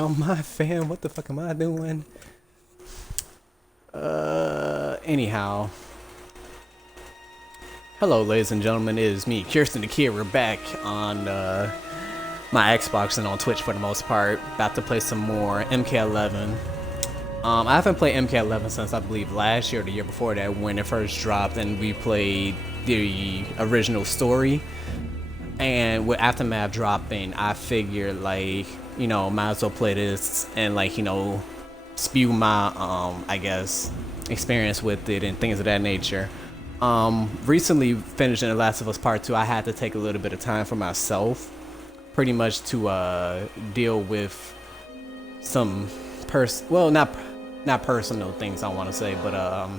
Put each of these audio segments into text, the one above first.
Oh my fam, what the fuck am I doing? Anyhow. Hello ladies and gentlemen, it is me, Kirsten the Kid. We're back on my Xbox and on Twitch for the most part. About to play some more MK11. I haven't played MK11 since I believe last year or the year before that when it first dropped, and we played the original story. And with Aftermath dropping, I figured like, might as well play this and spew my I guess experience with it and things of that nature. Recently finishing The Last of Us Part 2, I had to take a little bit of time for myself, pretty much to deal with some not personal things I want to say, but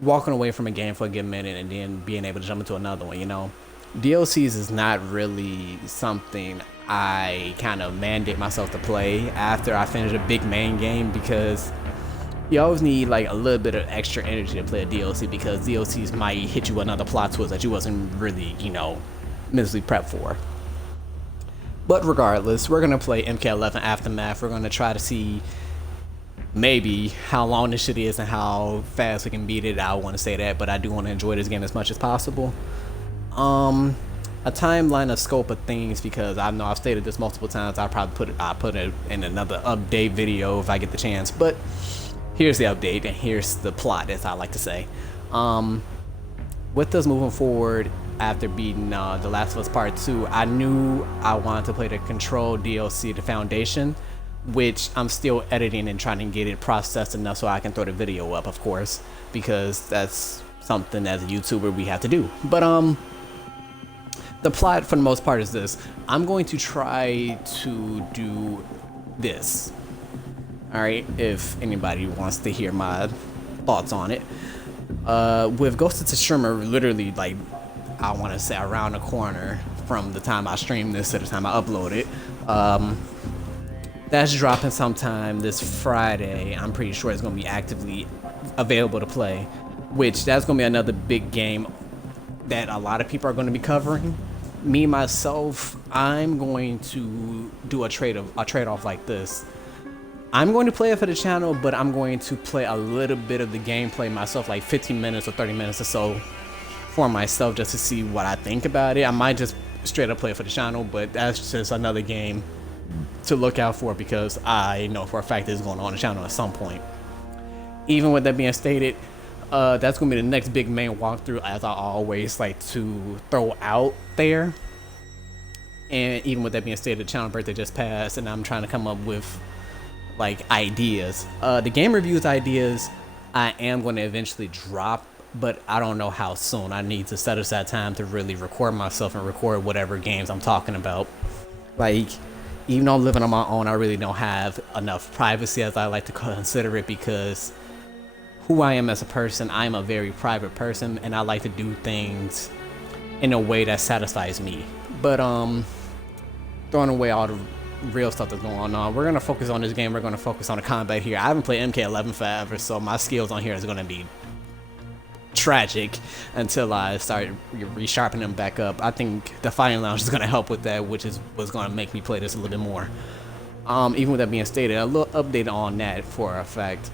walking away from a game for a good minute and then being able to jump into another one. DLCs is not really something I kind of mandate myself to play after I finish a big main game, because you always need like a little bit of extra energy to play a DLC, because DLCs might hit you with another plot twist that you wasn't really, mentally prepped for. But regardless, we're gonna play MK11 Aftermath. We're gonna try to see maybe how long this shit is and how fast we can beat it. I want to say that, but I do want to enjoy this game as much as possible. A timeline, a scope of things, because I know I've stated this multiple times. I'll put it in another update video if I get the chance. But here's the update and here's the plot, as I like to say. With us moving forward after beating The Last of Us Part 2, I knew I wanted to play the Control DLC, The Foundation, which I'm still editing and trying to get it processed enough so I can throw the video up, of course, because that's something as a YouTuber we have to do. But the plot for the most part is this. I'm going to try to do this. Alright, if anybody wants to hear my thoughts on it. With Ghost of Tsushima, literally, like, I want to say around the corner from the time I stream this to the time I upload it. That's dropping sometime this Friday. I'm pretty sure it's going to be actively available to play. Which, that's going to be another big game that a lot of people are going to be covering. Me, myself, I'm going to do a trade-off like this. I'm going to play it for the channel, but I'm going to play a little bit of the gameplay myself, like 15 minutes or 30 minutes or so for myself, just to see what I think about it. I might just straight up play it for the channel, but that's just another game to look out for, because I know for a fact it's going on the channel at some point. Even with that being stated, that's going to be the next big main walkthrough, as I always like to throw out there. And even with that being stated, the channel birthday just passed, and I'm trying to come up with like ideas. The game reviews ideas I am going to eventually drop, but I don't know how soon. I need to set aside time to really record myself and record whatever games I'm talking about. Like, even though I'm living on my own, I really don't have enough privacy, as I like to consider it, because who I am as a person, I'm a very private person, and I like to do things in a way that satisfies me. But throwing away all the real stuff that's going on, we're gonna focus on this game. We're gonna focus on the combat here. I haven't played MK11 forever, so my skills on here is gonna be tragic until I start resharpening them back up. I think the fighting lounge is gonna help with that, which is what's gonna make me play this a little bit more. Even with that being stated, a little update on that for a fact.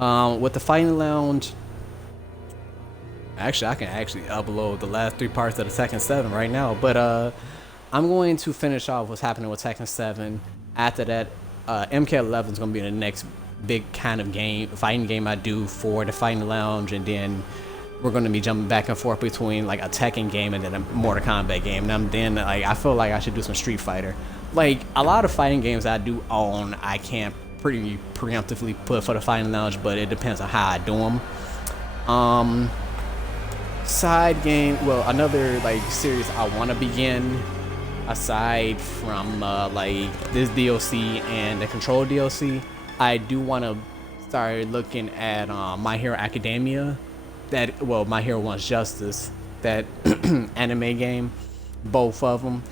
With the fighting lounge, actually I can upload the last 3 parts of the Tekken 7 right now, but I'm going to finish off what's happening with Tekken 7. After that, MK11 is going to be the next big kind of fighting game I do for the fighting lounge, and then we're going to be jumping back and forth between like a Tekken game and then a Mortal Kombat game. And then I feel like I should do some Street Fighter. Like, a lot of fighting games I do own, I can't pretty preemptively put for the fighting lounge, but it depends on how I do them. Side game, well, another like series I want to begin aside from like this DLC and the Control DLC. I do want to start looking at My Hero Academia, My Hero Wants Justice, that anime game, both of them,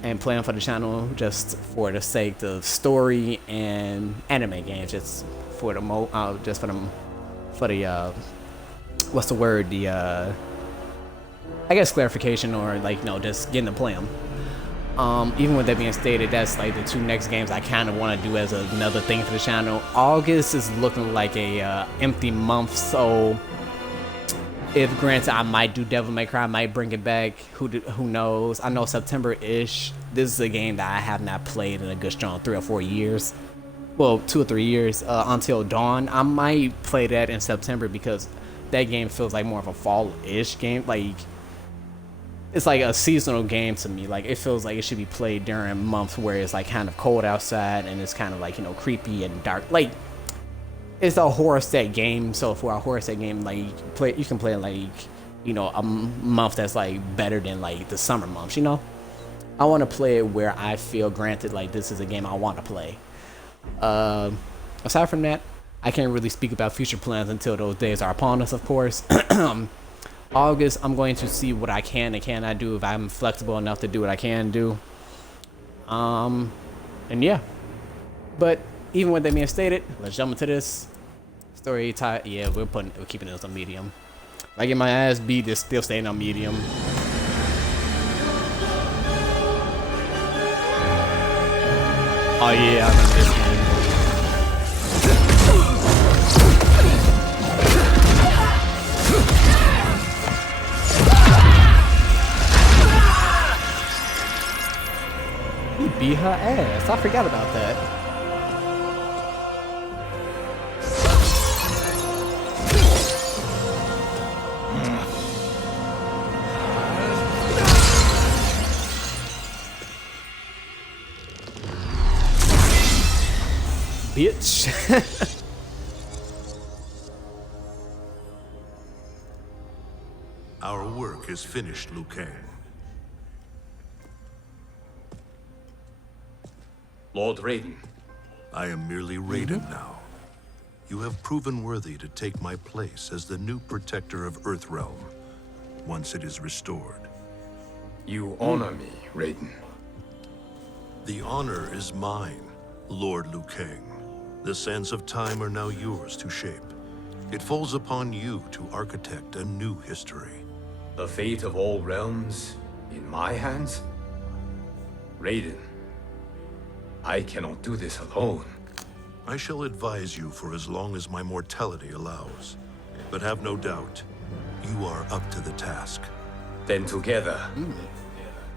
and playing for the channel just for the sake of story and anime games, just for the what's the word, I guess clarification, or like, just getting to play them. Even with that being stated, that's like the two next games I kind of want to do as another thing for the channel. August is looking like a empty month, so if granted, I might do Devil May Cry, I might bring it back. Who knows? I know September-ish. This is a game that I have not played in a good strong 3 or 4 years. Well, 2 or 3 years. Until Dawn, I might play that in September because that game feels like more of a fall-ish game. Like, it's like a seasonal game to me. Like, it feels like it should be played during a month where it's like kind of cold outside and it's kind of like, you know, creepy and dark. Like, it's a horror set game, so for a horror set game, like you can play like, you know, a month that's like better than like the summer months, you know. I want to play it where I feel, granted, like this is a game I want to play. Aside from that, I can't really speak about future plans until those days are upon us, of course. August, I'm going to see what I can and cannot do, if I'm flexible enough to do what I can do. And yeah, but even with that being stated, let's jump into this story time. Yeah, we're keeping this on medium. If I get my ass beat, it's still staying on medium. Oh yeah, I remember this game. He beat her ass. I forgot about that. Bitch. Our work is finished, Liu Kang. Lord Raiden. I am merely Raiden now. You have proven worthy to take my place as the new protector of Earthrealm, once it is restored. You honor me, Raiden. The honor is mine, Lord Liu Kang. The sands of time are now yours to shape. It falls upon you to architect a new history. The fate of all realms in my hands? Raiden, I cannot do this alone. I shall advise you for as long as my mortality allows. But have no doubt, you are up to the task. Then together,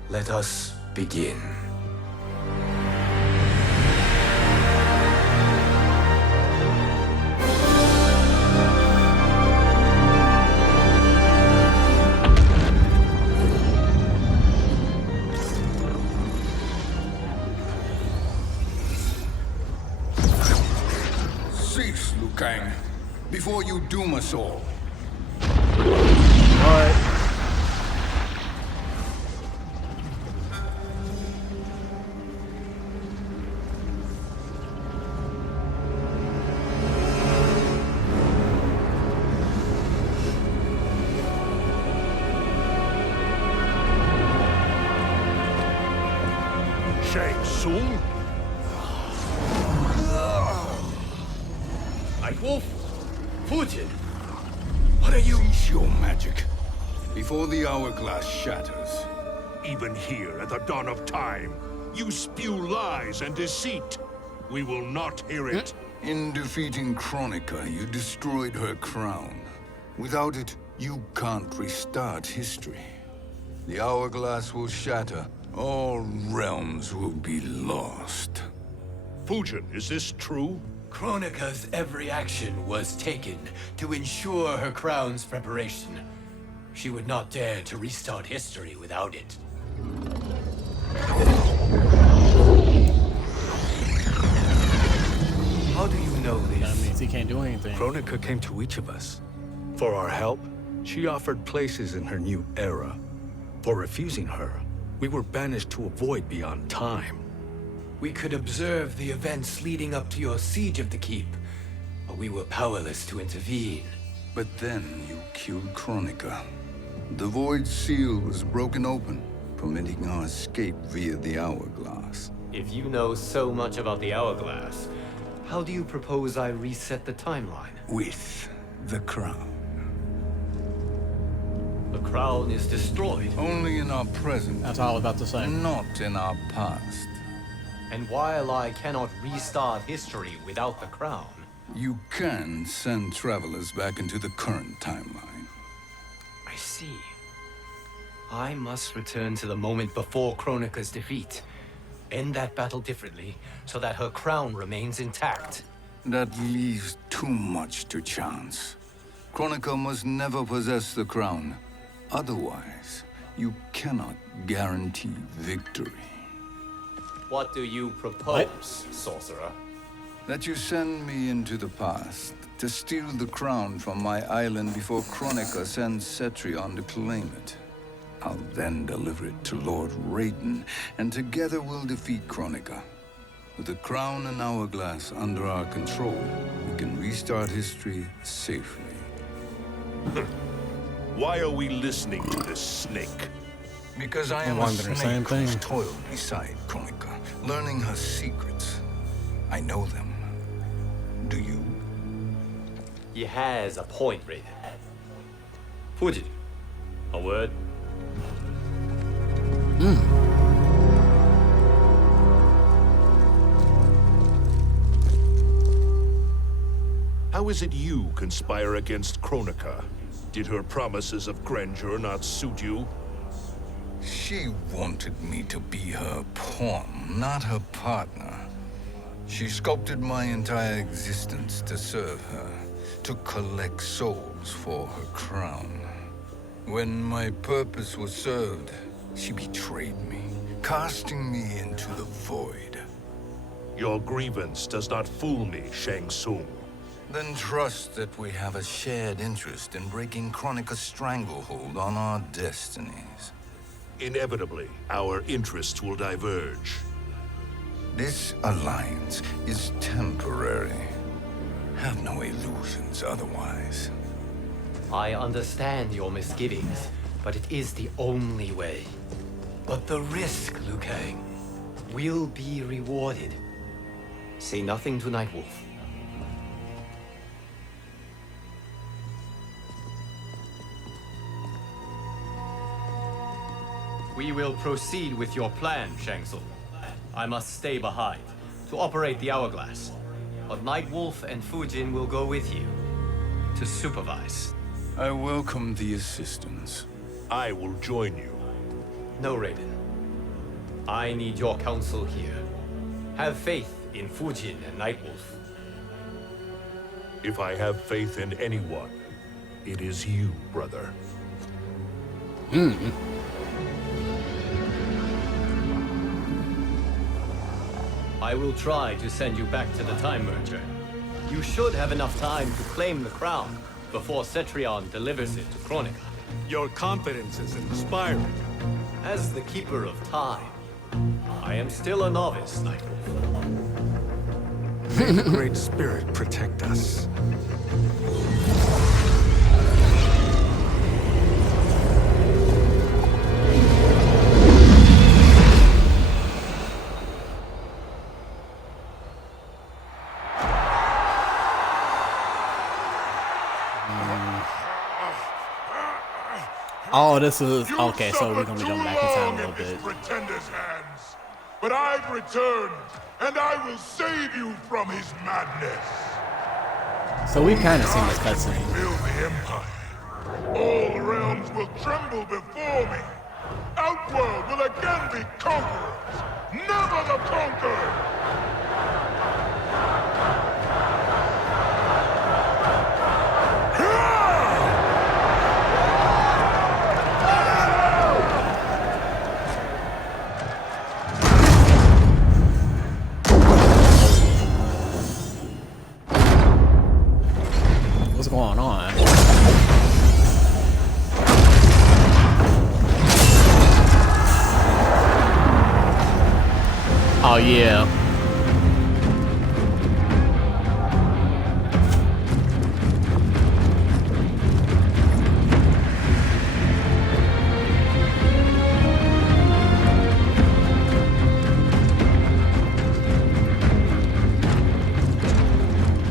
let us begin. Cease, Liu Kang, before you doom us all. Shang Tsung? Wolf, Fujin, what are you? Cease your magic before the hourglass shatters. Even here at the dawn of time, you spew lies and deceit. We will not hear it. In defeating Kronika, you destroyed her crown. Without it, you can't restart history. The hourglass will shatter. All realms will be lost. Fujin, is this true? Kronika's every action was taken to ensure her crown's preparation. She would not dare to restart history without it. How do you know That this? means he can't do anything. Kronika came to each of us. For our help, she offered places in her new era. For refusing her, we were banished to a void beyond time. We could observe the events leading up to your siege of the keep, but we were powerless to intervene. But then you killed Kronika. The void seal was broken open, permitting our escape via the hourglass. If you know so much about the hourglass, how do you propose I reset the timeline? With the crown. A crown is destroyed. Only in our present, That's all I was about to say. not in our past. And while I cannot restart history without the crown, You can send travelers back into the current timeline. I see. I must return to the moment before Kronika's defeat. End that battle differently, so that her crown remains intact. That leaves too much to chance. Kronika must never possess the crown. Otherwise, you cannot guarantee victory. What do you propose, sorcerer? That you send me into the past to steal the crown from my island before Kronika sends Cetrion to claim it. I'll then deliver it to Lord Raiden, and together we'll defeat Kronika. With the crown and hourglass under our control, we can restart history safely. Why are we listening to this snake? Because I am I'm a wondering the same snake who's thing. toiled beside Kronika, learning her secrets. I know them. Do you? He has a point, Raiden. Fujin, a word? How is it you conspire against Kronika? Did her promises of grandeur not suit you? She wanted me to be her pawn, not her partner. She sculpted my entire existence to serve her, to collect souls for her crown. When my purpose was served, she betrayed me, casting me into the void. Your grievance does not fool me, Shang Tsung. Then trust that we have a shared interest in breaking Kronika's stranglehold on our destinies. Inevitably, our interests will diverge. This alliance is temporary. Have no illusions otherwise. I understand your misgivings, but it is the only way. But the risk, Liu Kang, will be rewarded. Say nothing to Nightwolf. We will proceed with your plan, Shang Tsung. I must stay behind to operate the hourglass. But Nightwolf and Fujin will go with you to supervise. I welcome the assistance. I will join you. No, Raiden. I need your counsel here. Have faith in Fujin and Nightwolf. If I have faith in anyone, it is you, brother. I will try to send you back to the Time Merger. You should have enough time to claim the crown before Cetrion delivers it to Kronika. Your confidence is inspiring. As the Keeper of Time, I am still a novice, Nightwolf. May the Great Spirit protect us. Oh, this is okay. So we're gonna be jumping back in time a little bit. Pretender's hands. But I've returned, and I will save you from his madness. So we've kind of seen this cutscene. Build the empire. All realms will tremble before me. Outworld will again be conquerors. Never the conquered. What's going on? Oh yeah.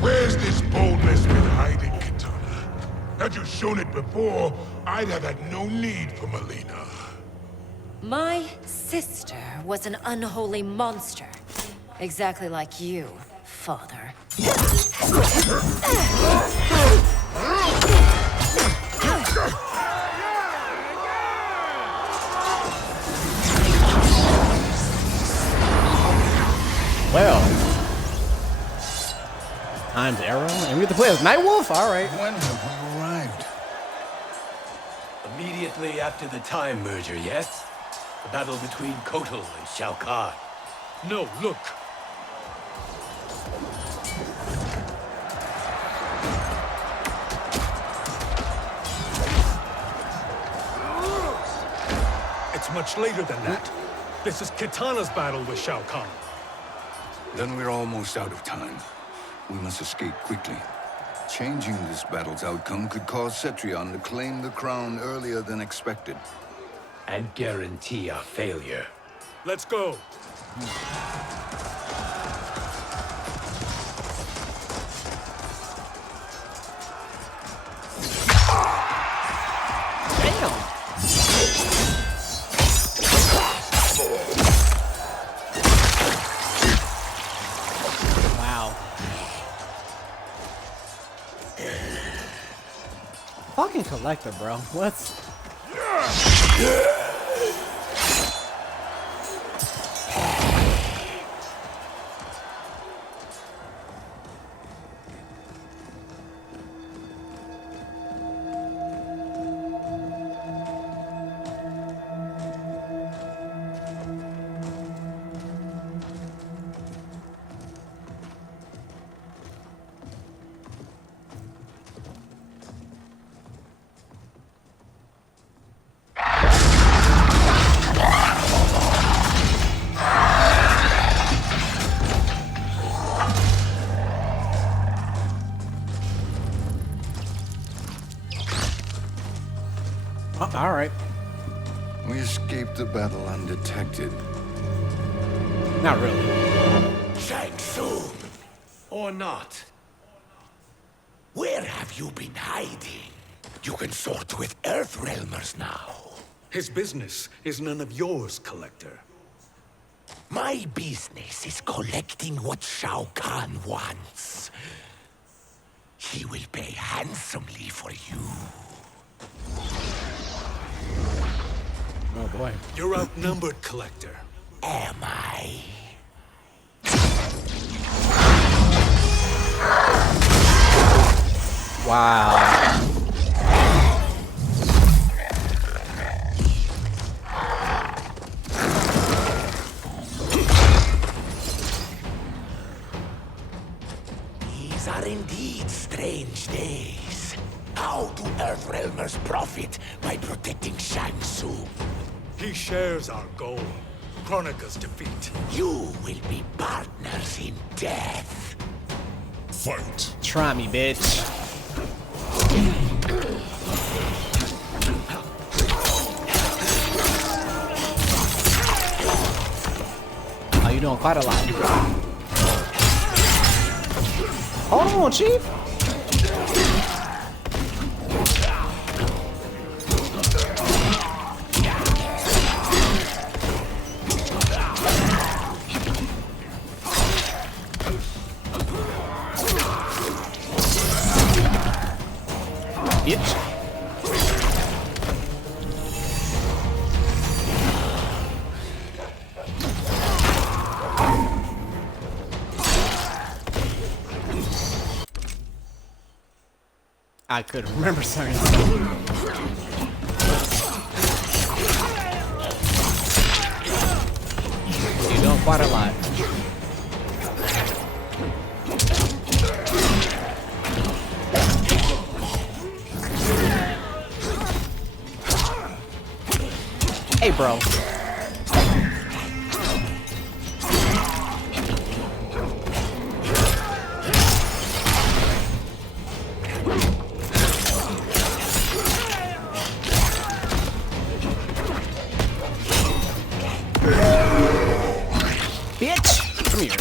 Where's this boldness been hiding, Kitana? Had you shown it before, I'd have had no need for Melina. My sister was an unholy monster. Exactly like you, father. Well, time's arrow, and we get to play as Nightwolf. All right. When have we arrived? Immediately after the Time merger, yes? The battle between Kojo and Shao Kahn. No, look. It's much later than that. This is Kitana's battle with Shao Kahn. Then we're almost out of time. We must escape quickly. Changing this battle's outcome could cause Cetrion to claim the crown earlier than expected. And guarantee our failure. Let's go. Wow. Fucking collector, bro. What's... all right. We escaped the battle undetected. Not really. Shang Tsung, Or not. where have you been hiding? You can sort with Earthrealmers now. His business is none of yours, Collector. My business is collecting what Shao Kahn wants. He will pay handsomely for you. Oh boy. You're outnumbered, Collector. Am I? Wow. These are indeed strange days. How do Earthrealmers profit by protecting Shang Tsung? He shares our goal. Kronika's defeat. You will be partners in death. Fight. Try me, bitch. Oh, you're doing quite a lot. Hold on, Chief. Bitch. I could remember certain stuff. You're doing quite a lot. Hey, bro. Bitch! Come here.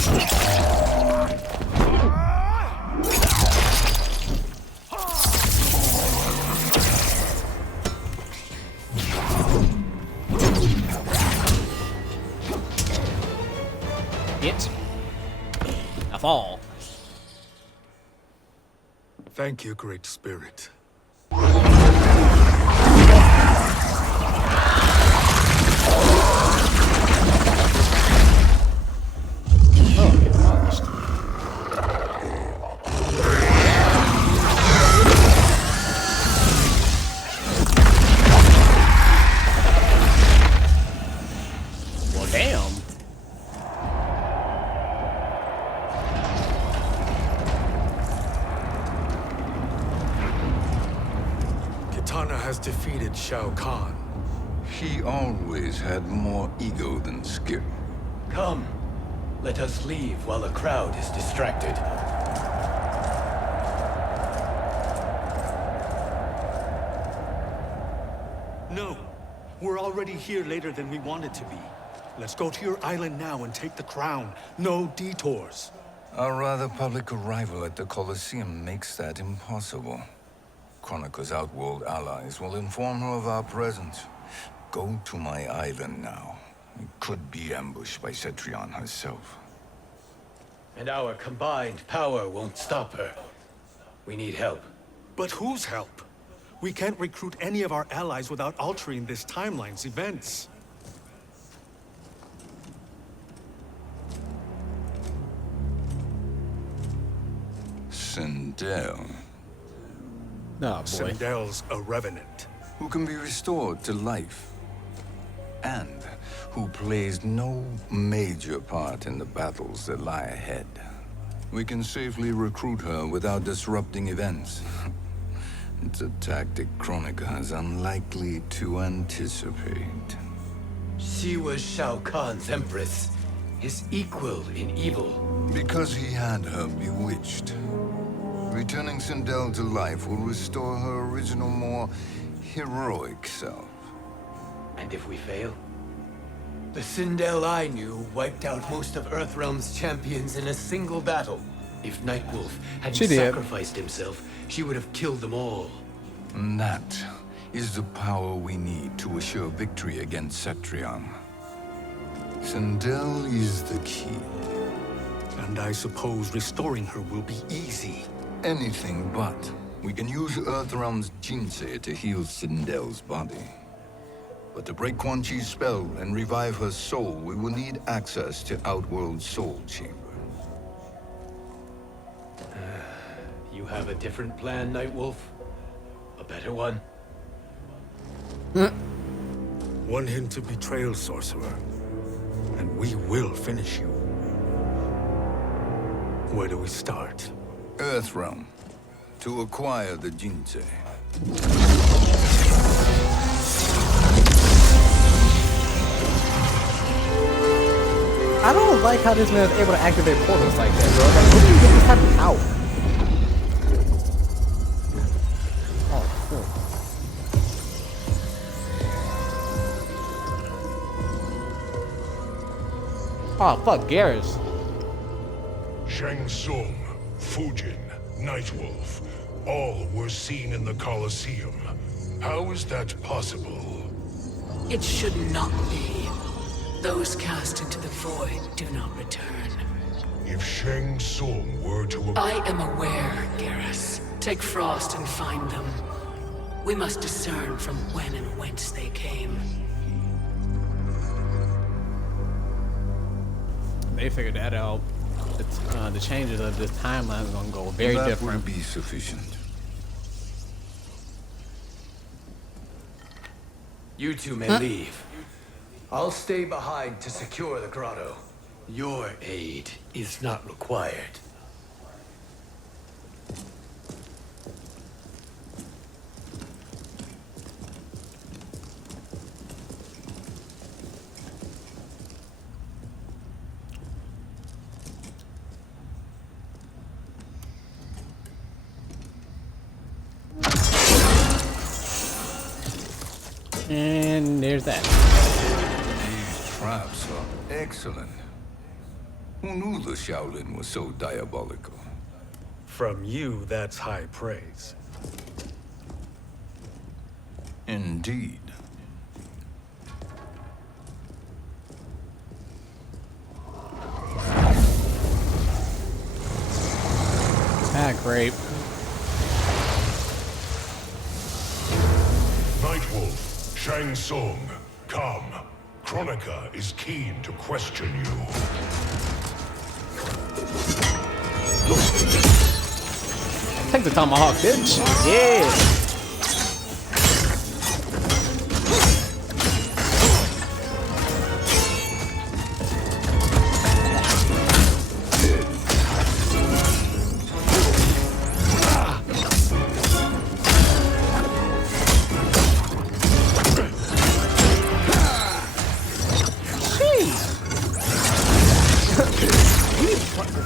Thank you, Great Spirit. Oh, get demolished. Well, damn. Kitana has defeated Shao Kahn. He always had more ego than skill. Come, let us leave while the crowd is distracted. No, we're already here later than we wanted to be. Let's go to your island now and take the crown. No detours. Our rather public arrival at the Colosseum makes that impossible. Kronika's outworld allies will inform her of our presence. Go to my island now. We could be ambushed by Cetrion herself. And our combined power won't stop her. We need help. But whose help? We can't recruit any of our allies without altering this timeline's events. Sindel, Oh, boy. Sindel's a revenant. who can be restored to life, and who plays no major part in the battles that lie ahead. We can safely recruit her without disrupting events. It's a tactic Kronika is unlikely to anticipate. She was Shao Kahn's empress, his equal in evil. Because he had her bewitched. Returning Sindel to life will restore her original, more heroic self. And if we fail? The Sindel I knew wiped out most of Earthrealm's champions in a single battle. If Nightwolf hadn't She did. sacrificed himself, she would have killed them all. And that is the power we need to assure victory against Cetrion. Sindel is the key. And I suppose restoring her will be easy. Anything but. We can use Earthrealm's Jinsei to heal Sindel's body. But to break Quan Chi's spell and revive her soul, we will need access to Outworld's Soul Chamber. You have a different plan, Nightwolf? A better one? One hint of betrayal, sorcerer, and we will finish you. Where do we start? Earthrealm. To acquire the Jinsei. I don't like how this man is able to activate portals like that, bro. Like, where do you get this type of power? Oh, cool. Oh, fuck, Garrus. Shang Tsung, Fujin, Nightwolf, all were seen in the Colosseum. How is that possible? It should not be. Those cast into the void do not return. If Shang Tsung were to... I am aware, Garrus. Take Frost and find them. We must discern from when and whence they came. They figured that out. The changes of this timeline is gonna go very that different. Would be sufficient. You two may leave. I'll stay behind to secure the grotto. Your aid is not required. And there's that. These traps are excellent. Who knew the Shaolin was so diabolical? From you, that's high praise. Indeed. Ah, great. Shang Tsung, come. Kronika is keen to question you. Take the tomahawk, bitch. Yeah.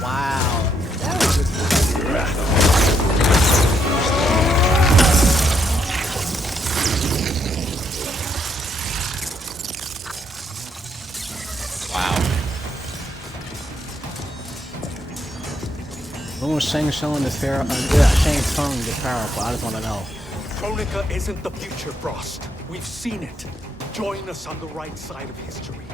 Wow. That was just... Wow. When was Shang Tsung this Shang Tsung this powerful? I just want to know. Kronika isn't the future, Frost. We've seen it. Join us on the right side of history.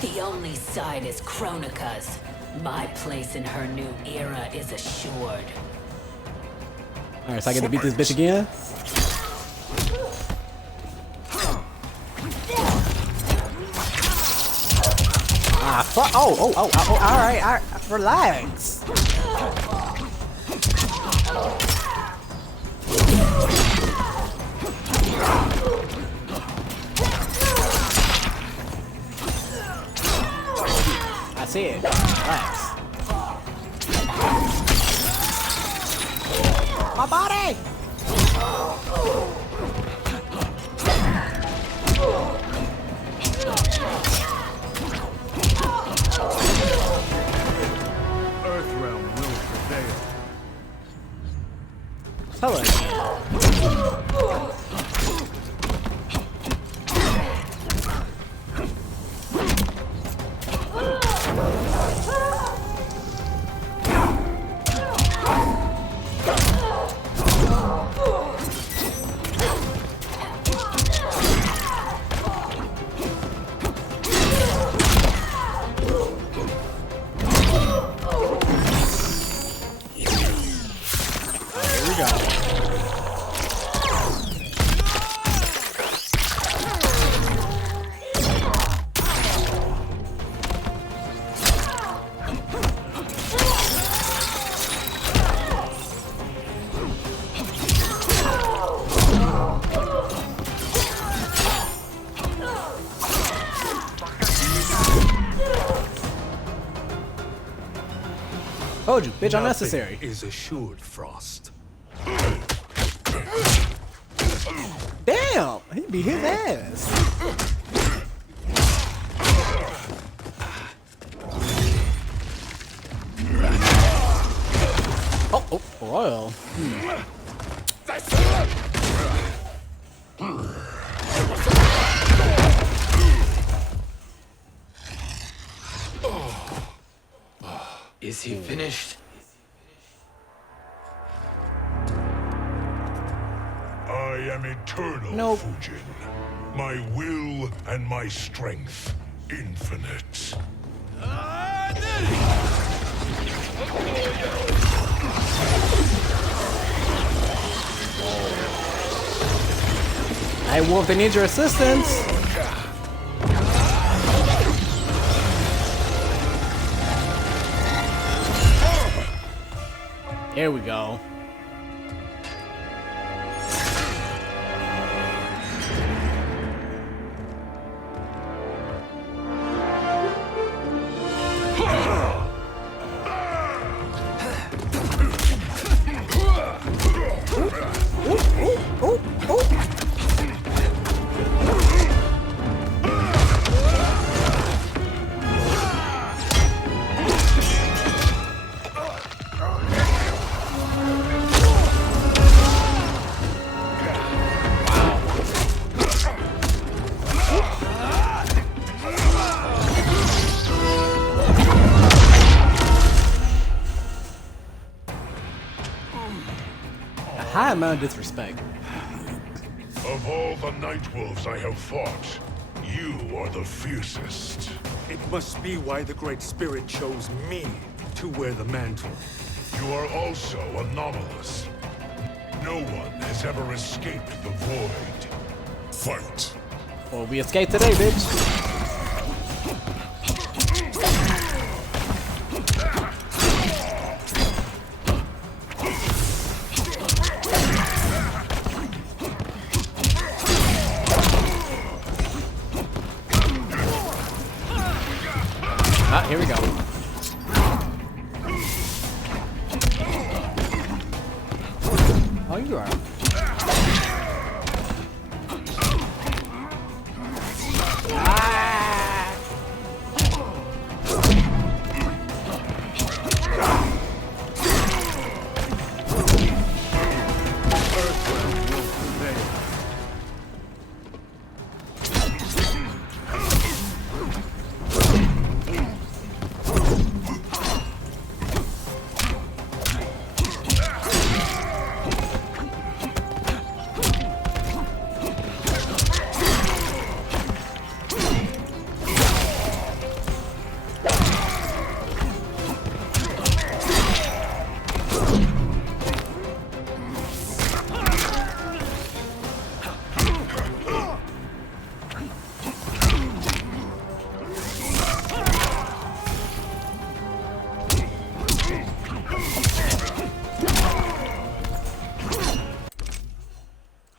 The only side is Kronika's. My place in her new era is assured. Alright, so I get to beat this bitch again? Ah, fuck. Oh, alright, relax. I see it. Relax. My body! Earthrealm will prevail. Tell her again. Told you, bitch, unnecessary. Is assured, Frost. Damn, he beat his ass. Oh, well. Is he finished? I am eternal, Nope. Fujin. My will and my strength, infinite. Hey, Wolf, they need your assistance. There we go. High amount of disrespect. Of all the Night Wolves I have fought, you are the fiercest. It must be why the Great Spirit chose me to wear the mantle. You are also anomalous. No one has ever escaped the void. Fight! Well, we escaped today, bitch. Ah, here we go. Oh, you are.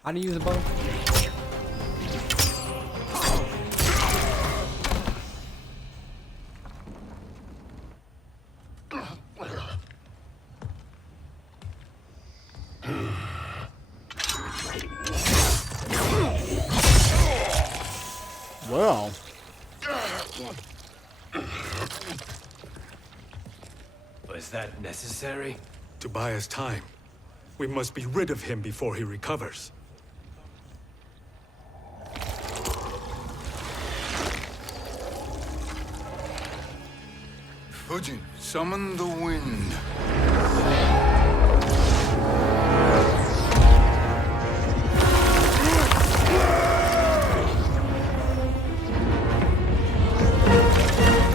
How do you use a bow? Well. Was that necessary? To buy us time. We must be rid of him before he recovers. Fujin, summon the wind.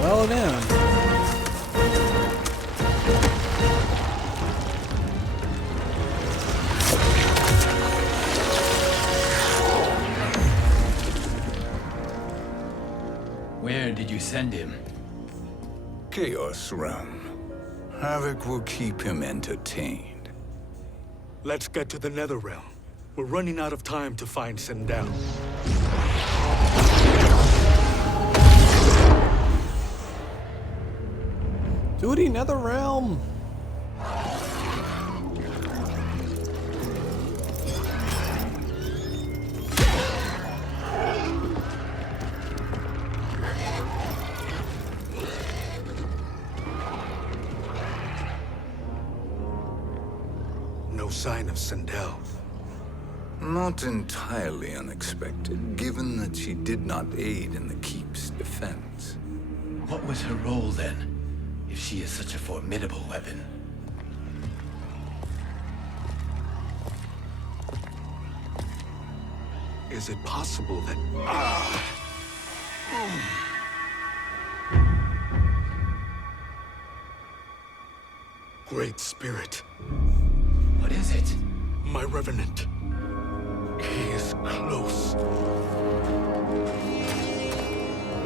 Well then. Where did you send him? Chaos Realm. Havoc will keep him entertained. Let's get to the Netherrealm. We're running out of time to find Sindel. Duty, Netherrealm. No sign of Sindel. Not entirely unexpected, given that she did not aid in the Keep's defense. What was her role then, if she is such a formidable weapon? Is it possible that... Great Spirit. What is it? My Revenant. He is close.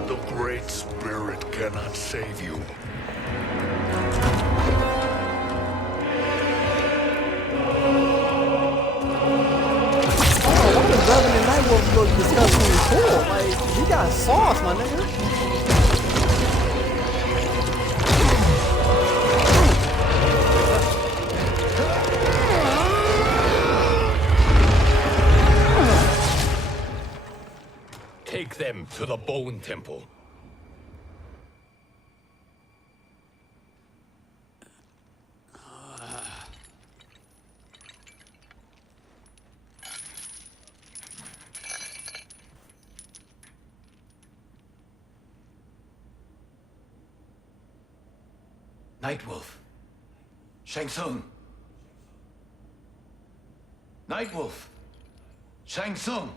The Great Spirit cannot save you. What does Revenant Nightwolf look disgustingly cool? Like, he got sauce, my nigga. Take them to the Bone Temple. Nightwolf. Shang Tsung. Nightwolf. Shang Tsung.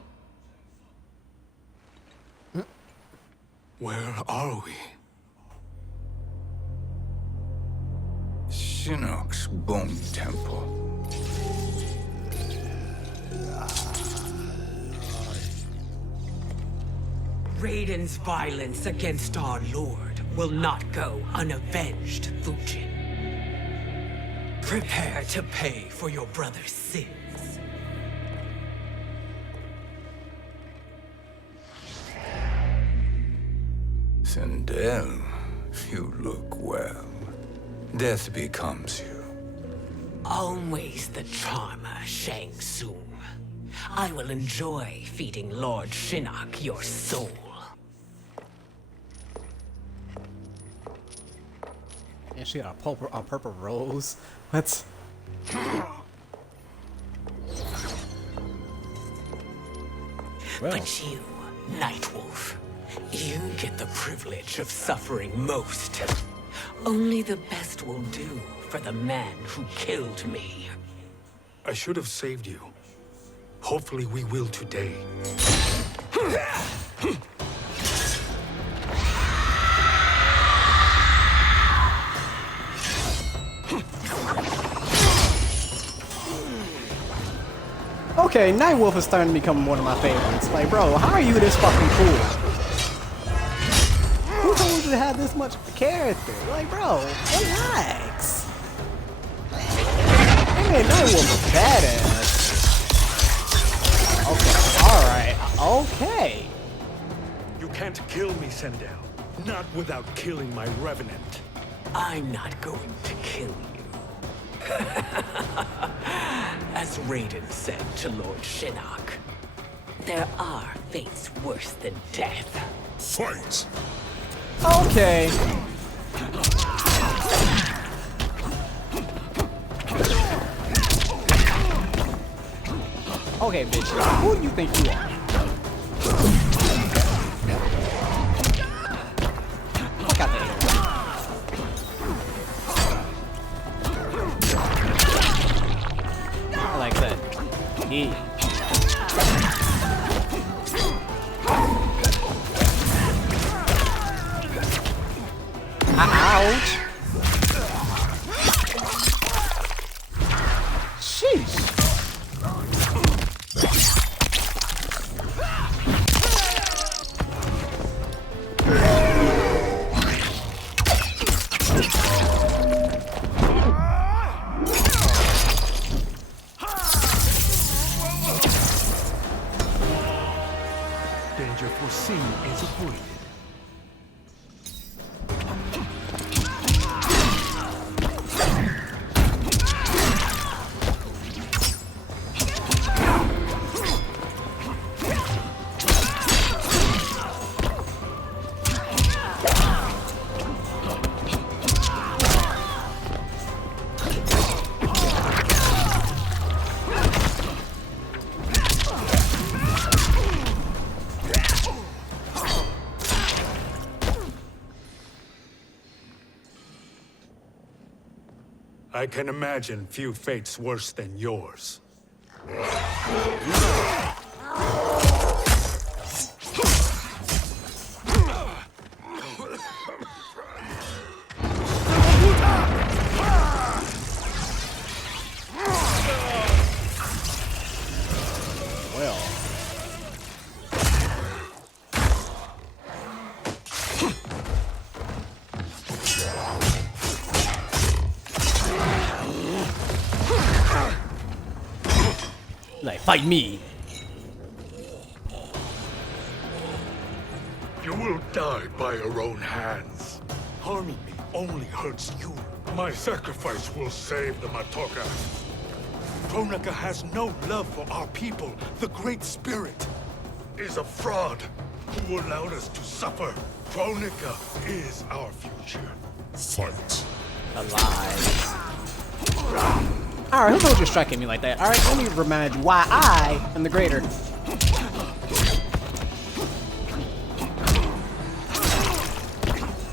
Where are we? Shinnok's Bone Temple. Raiden's violence against our lord will not go unavenged, Fujin. Prepare to pay for your brother's sins. Sindel, you look well. Death becomes you. Always the charmer, Shang Tsung. I will enjoy feeding Lord Shinnok your soul. And she got a purple rose. What? But you, Nightwolf, you get the privilege of suffering most. Only the best will do for the man who killed me. I should have saved you. Hopefully we will today. Okay, Nightwolf is starting to become one of my favorites. Like, bro, how are you this fucking cool? Who told you to have this much character? Like, bro, relax. Hey, Nightwolf is badass. Okay, alright, okay. You can't kill me, Sindel. Not without killing my revenant. I'm not going to kill you. As Raiden said to Lord Shinnok, there are fates worse than death. Fight! Okay. Okay, bitch. Who do you think you are? Fuck out there. I like that. Yeah. Ouch. Sheesh. Danger foreseen is avoided. I can imagine few fates worse than yours. Well. Like, fight me. You will die by your own hands. Harming me only hurts you. My sacrifice will save the Matoka. Kronika has no love for our people. The Great Spirit Is a fraud who allowed us to suffer. Kronika is our future. Fight. Alive. Alright, who told you to strike at me like that? Alright, let me remind you why I am the greater.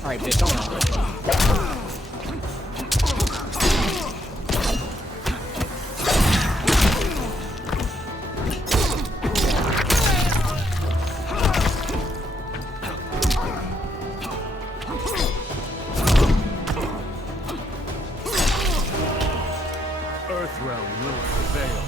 Alright, bitch, don't know. Earthrealm will prevail.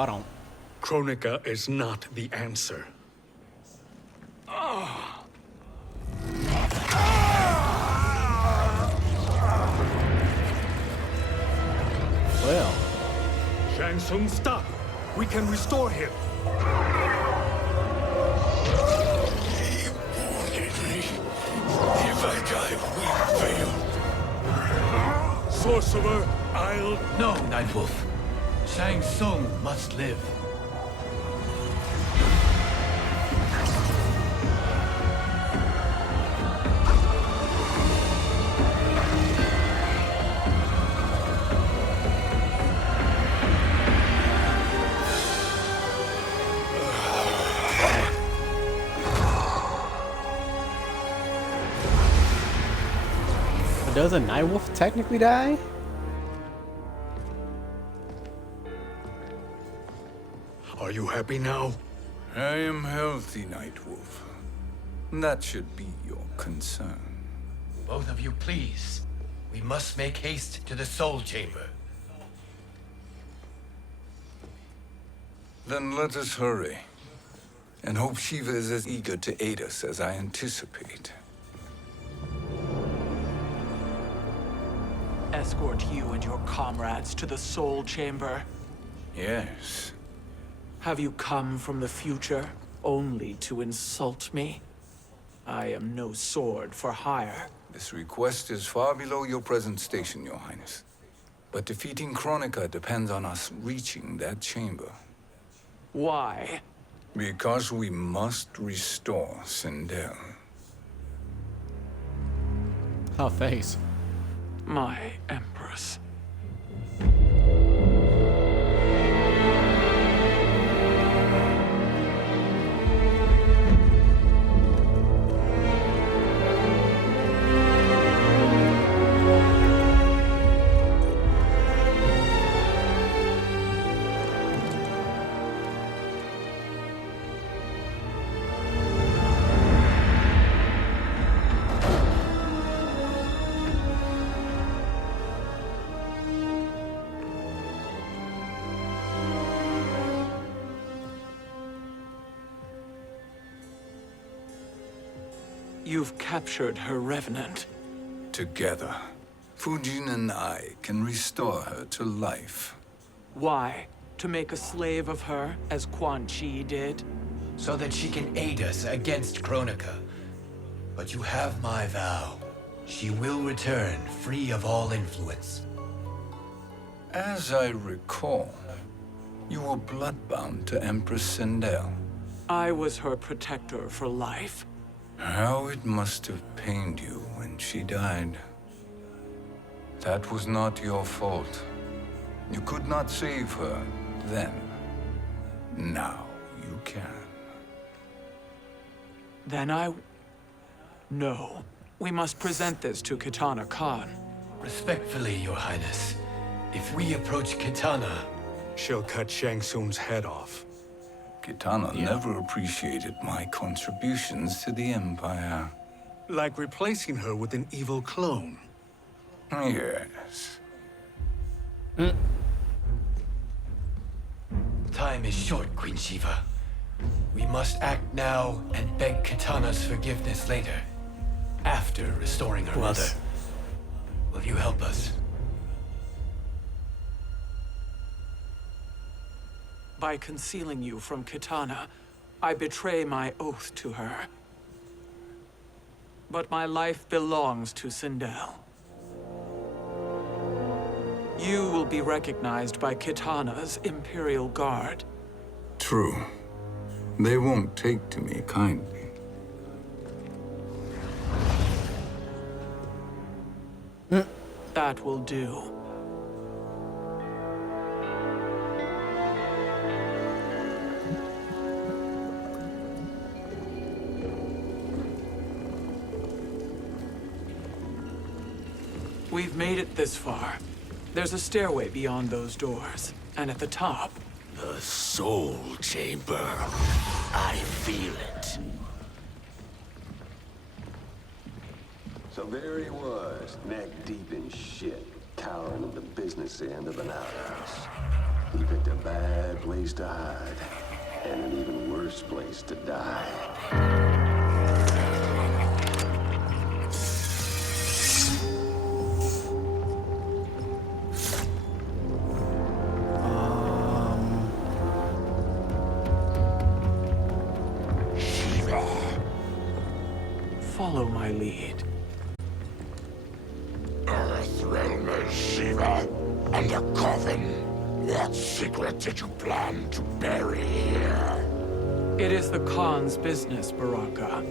Hold on. Kronika is not the answer. Well, Shang Tsung, stop! We can restore him! If I die, we fail. Sorcerer, I'll... No, Nightwolf. Shang Tsung must live. but does a Nightwolf technically die? Are you happy now? I am healthy, Nightwolf. That should be your concern. Both of you, please. We must make haste to the Soul Chamber. Then let us hurry. And hope Shiva is as eager to aid us as I anticipate. Escort you and your comrades to the Soul Chamber. Yes. Have you come from the future only to insult me? I am no sword for hire. This request is far below your present station, Your Highness. But defeating Kronika depends on us reaching that chamber. Why? Because we must restore Sindel. Her face. My Empress. You've captured her revenant. Together, Fujin and I can restore her to life. Why? To make a slave of her, as Quan Chi did? So that she can aid us against Kronika. But you have my vow. She will return free of all influence. As I recall, you were bloodbound to Empress Sindel. I was her protector for life. How it must have pained you when she died. That was not your fault. You could not save her then. Now you can. Then No. We must present this to Kitana Khan. Respectfully, Your Highness, if we approach Kitana... She'll cut Shang Tsung's head off. Kitana never appreciated my contributions to the Empire. Like replacing her with an evil clone. Yes. Time is short, Queen Shiva. We must act now and beg Kitana's forgiveness later. After restoring her mother. Will you help us? By concealing you from Kitana, I betray my oath to her. But my life belongs to Sindel. You will be recognized by Kitana's Imperial Guard. True. They won't take to me kindly. That will do. We've made it this far. There's a stairway beyond those doors, and at the top... The Soul Chamber. I feel it. So there he was, neck deep in shit, cowering at the business end of an outhouse. He picked a bad place to hide, and an even worse place to die. Follow my lead. Earthrealmer Shiva and a coffin. What secret did you plan to bury here? It is the Khan's business, Baraka.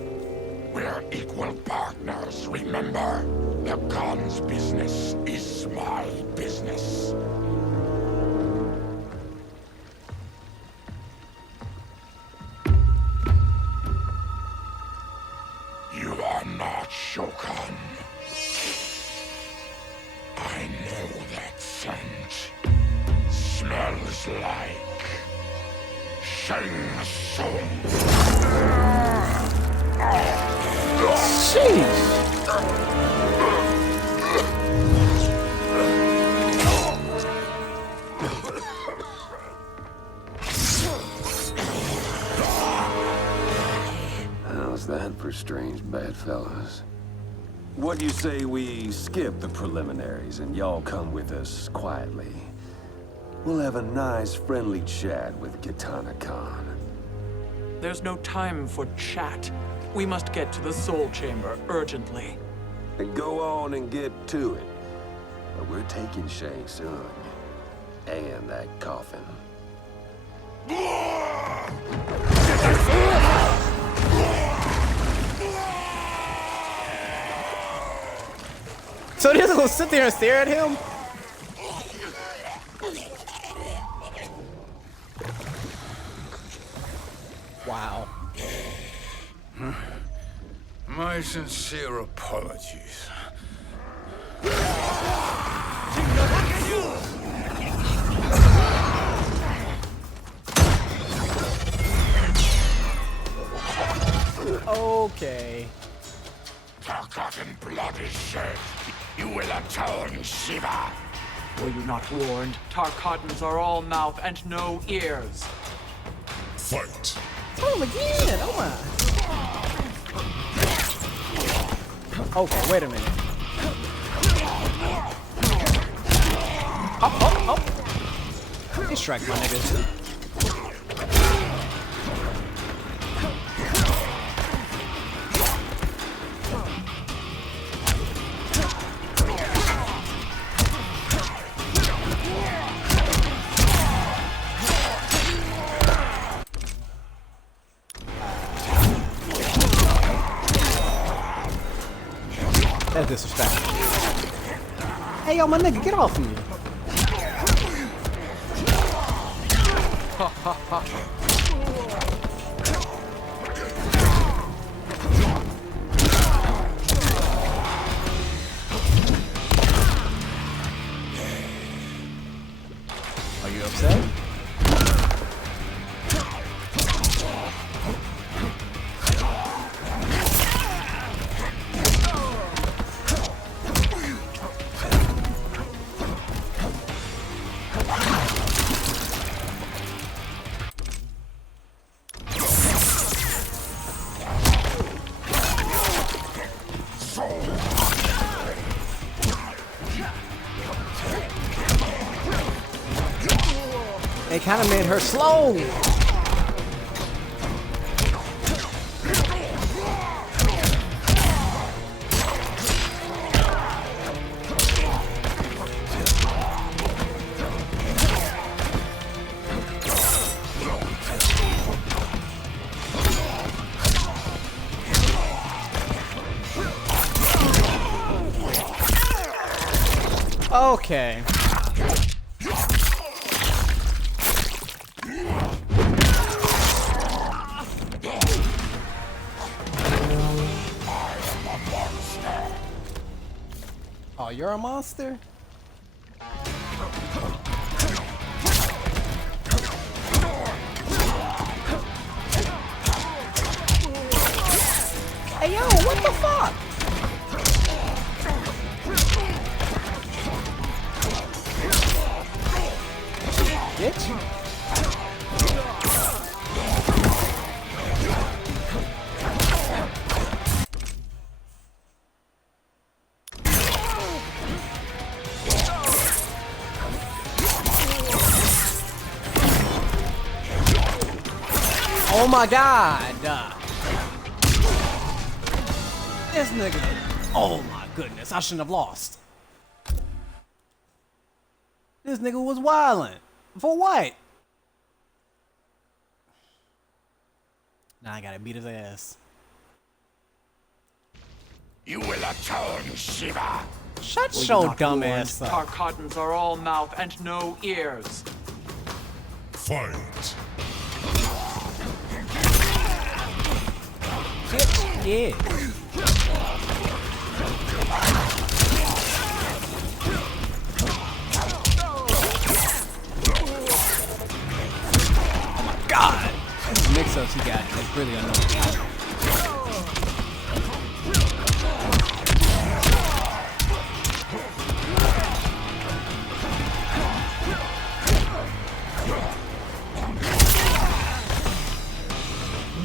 We're equal partners, remember? The Khan's business is my business. You are not Shokan. I know that scent. Smells like Shang Tsung. How's that for strange bedfellows? What do you say we skip the preliminaries and y'all come with us quietly? We'll have a nice, friendly chat with Kitana Khan. There's no time for chat. We must get to the Soul Chamber urgently. And go on and get to it. But we're taking Shang Tsung. And that coffin. So they're just gonna sit there and stare at him? Wow. My sincere apologies. Okay. Forgotten blood is shed. You will atone, Shiva. Were you not warned? Tarkatans are all mouth and no ears. Fight. Oh, him again! Oh my. Okay, wait a minute. Oh. He strike my niggas. That's disrespectful. Hey, yo, my nigga, get off of me. Are you upset? They kind of made her slow. Okay. Oh, you're a monster? Hey, yo, what the fuck? Bitch. Oh my god! This nigga. Oh my goodness, I shouldn't have lost. This nigga was wildin'. For what? Now I gotta beat his ass. You will atone, Shiva. Shut Were you your not dumb warned? ass up. Tarkatans are all mouth and no ears. Fight. Yeah. God! These mix-ups he got is really annoying.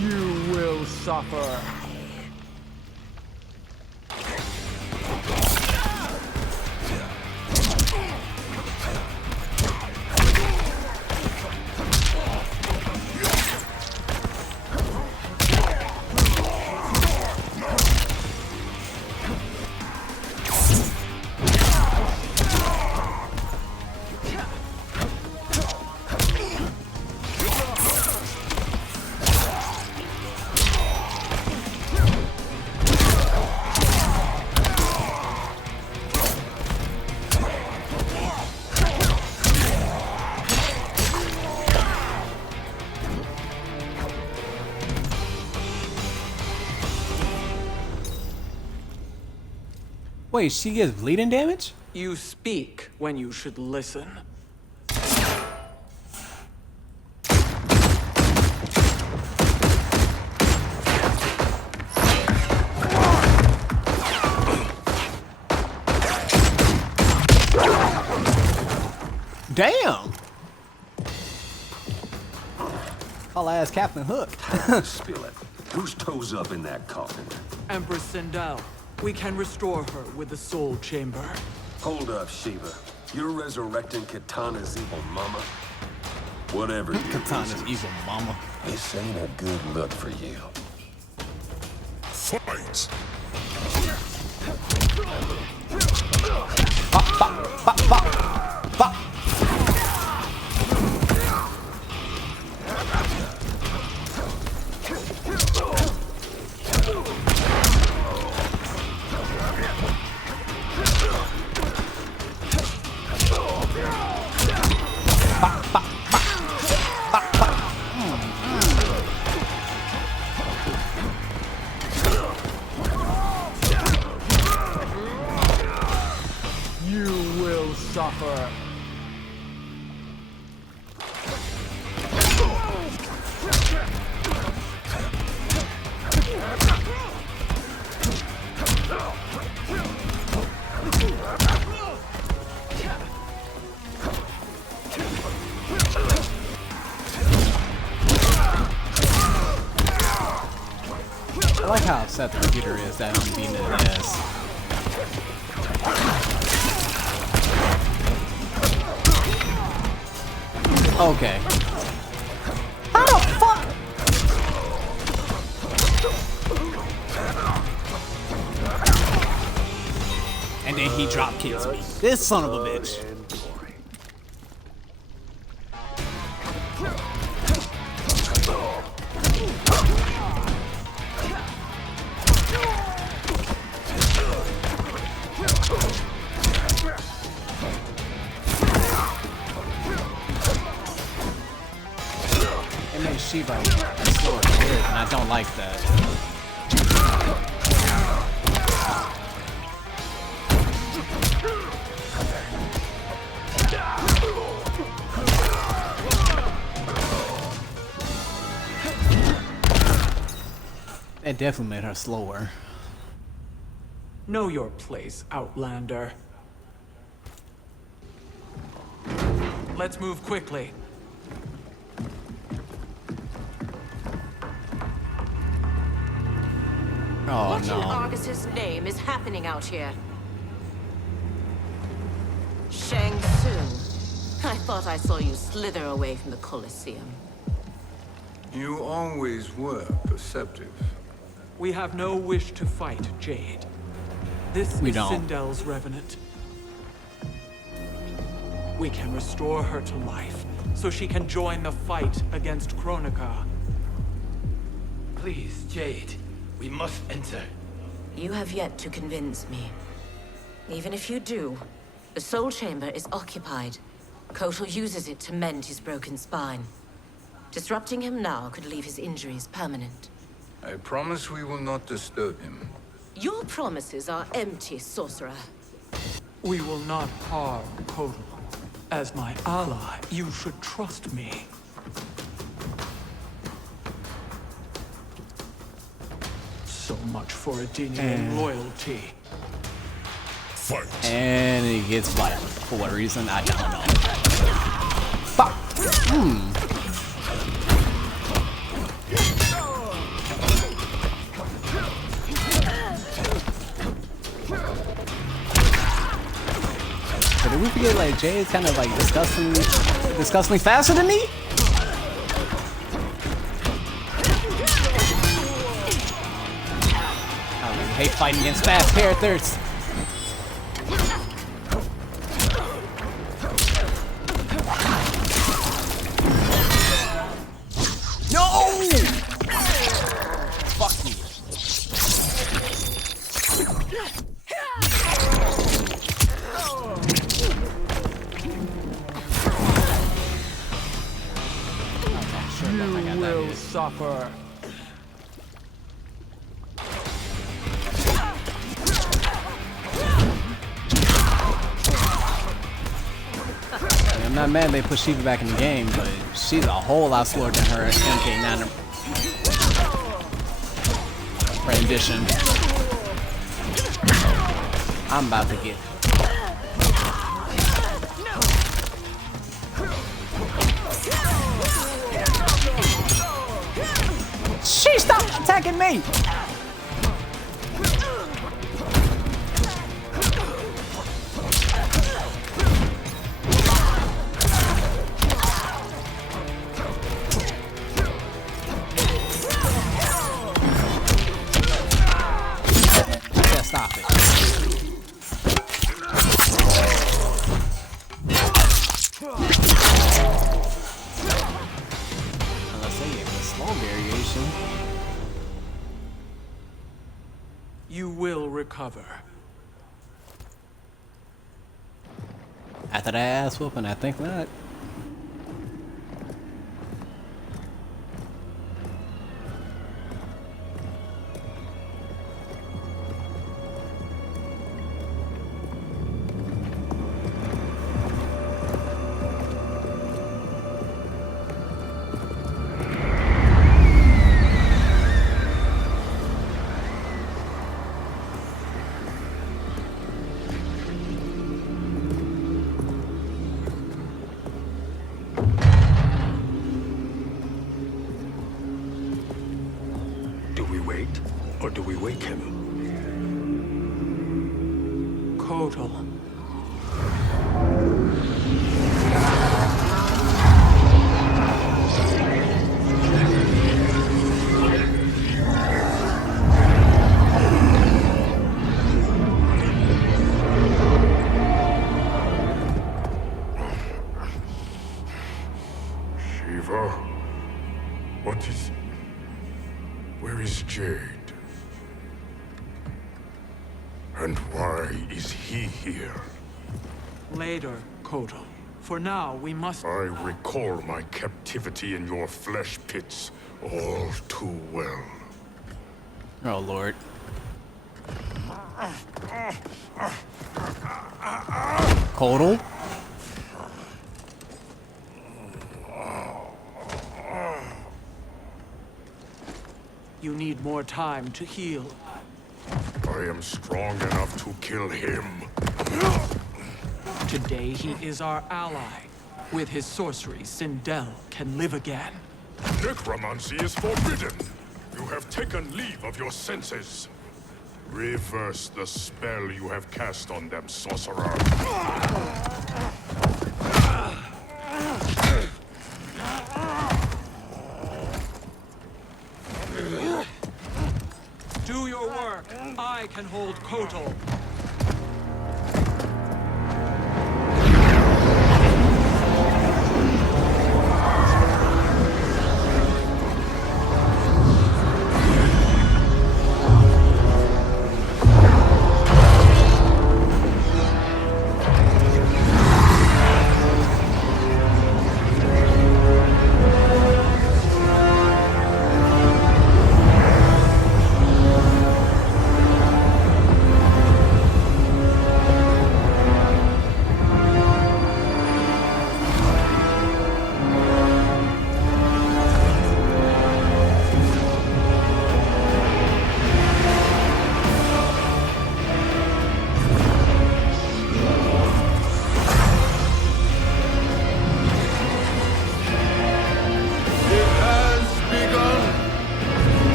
You will suffer. Wait, she gets bleeding damage? You speak when you should listen. Damn! I'll ask Captain Hook. Spill it. Whose toes up in that coffin? Empress Sindel, we can restore her with the soul chamber. Hold up, Shiva. You're resurrecting Katana's evil mama? Whatever your Katana's reasons, evil mama. this ain't a good look for you. Fight. Bop, bop, bop, bop, bop. You will suffer. I like how upset the computer is that I'm beating his ass. Okay. How the fuck? And then he drop kicks me. This son of a bitch. It makes Shiva slower weird, and I don't like that. It definitely made her slower. Know your place, Outlander. Let's move quickly. Oh What in no. Argus's name is happening out here? Shang Tsung. I thought I saw you slither away from the Colosseum. You always were perceptive. We have no wish to fight, Jade. This We is don't. Sindel's revenant. We can restore her to life, so she can join the fight against Kronika. Please, Jade, we must enter. You have yet to convince me. Even if you do, the Soul Chamber is occupied. Kojo uses it to mend his broken spine. Disrupting him now could leave his injuries permanent. I promise we will not disturb him. Your promises are empty, sorcerer. We will not harm Kojo. As my ally, you should trust me. So much for Adenian loyalty. Fight. And he gets violent. For what reason? I don't know. Fuck! But did we forget, like, Jay is kind of, like, disgustingly faster than me? I really hate fighting against fast characters. No! Fuck you. You will suffer. I'm not mad they put Shiva back in the game, but she's a whole lot slower than her MK9 rendition. I'm about to get. She stopped attacking me! Stop it. Unless they give a slow variation. You will recover. After that ass whooping, I think not. Or do we wake him? Kojo. Shiva? What is... Where is Jade? And why is he here? Later, Kojo. For now, we must... I recall my captivity in your flesh pits all too well. Oh, Lord. Kojo? You need more time to heal. I am strong enough to kill him. Today, he is our ally. With his sorcery, Sindel can live again. Necromancy is forbidden. You have taken leave of your senses. Reverse the spell you have cast on them, sorcerer. I can hold Kojo.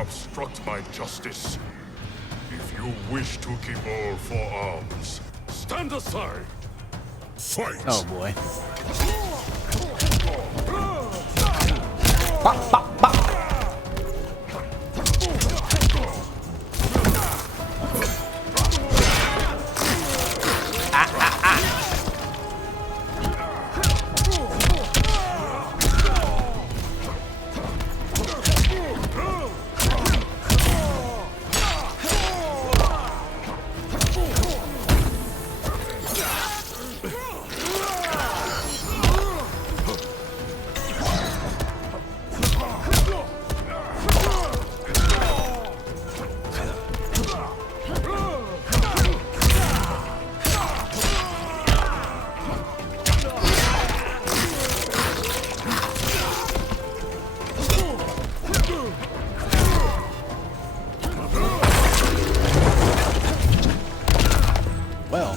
obstruct my justice. If you wish to keep all four arms, stand aside. Fight. Oh boy. Bop, bop, bop. Well,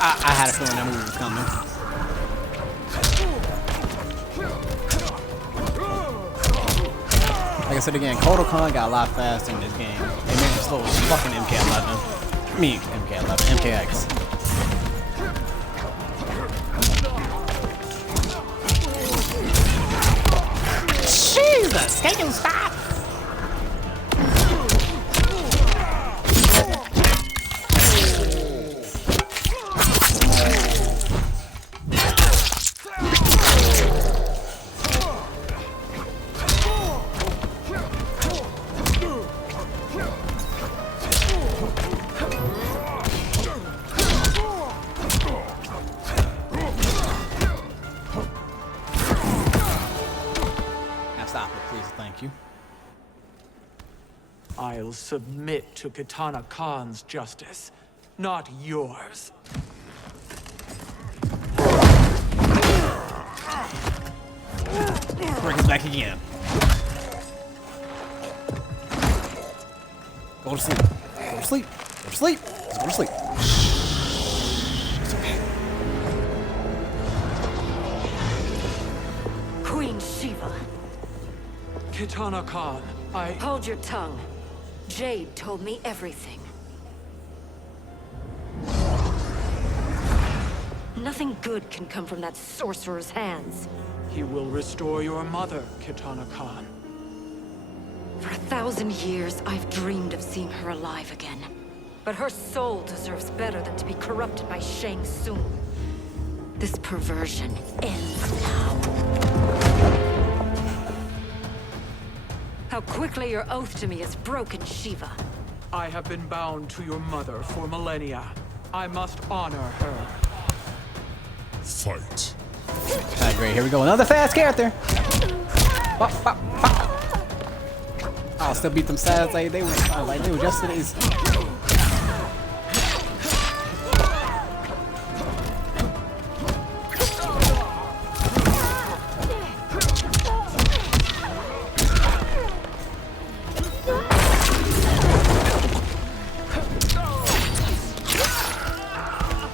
I had a feeling that move was coming. Like I said again, Kojo Kman got a lot faster in this game. They made him slow as fucking MK11. I mean, MK11, MKX. Jesus, can you stop? Stop it, please. Thank you. I'll submit to Katana Khan's justice, not yours. Bring it back again. Go to sleep. Go to sleep. Go to sleep. Let's go to sleep. It's okay. Queen Shiva. Katana Khan, Hold your tongue. Jade told me everything. Nothing good can come from that sorcerer's hands. He will restore your mother, Katana Khan. For 1,000 years, I've dreamed of seeing her alive again. But her soul deserves better than to be corrupted by Shang Tsung. This perversion ends now. How quickly your oath to me is broken, Shiva. I have been bound to your mother for millennia. I must honor her. Fight. Alright, great. Here we go. Another fast character. Bop, bop, bop. I'll still beat them sads like they were yesterday's.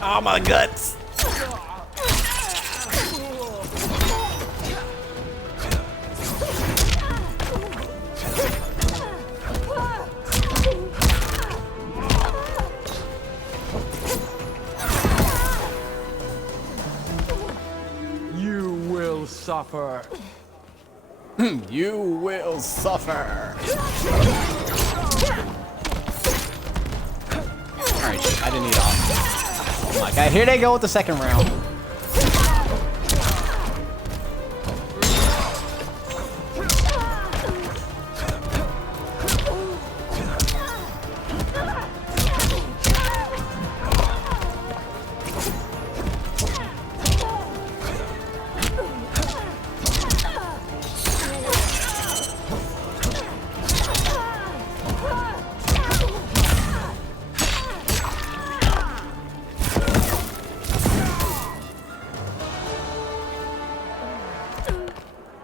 Oh my guts. suffer. You will suffer. Alright, I didn't need all. Oh my god, here they go with the second round.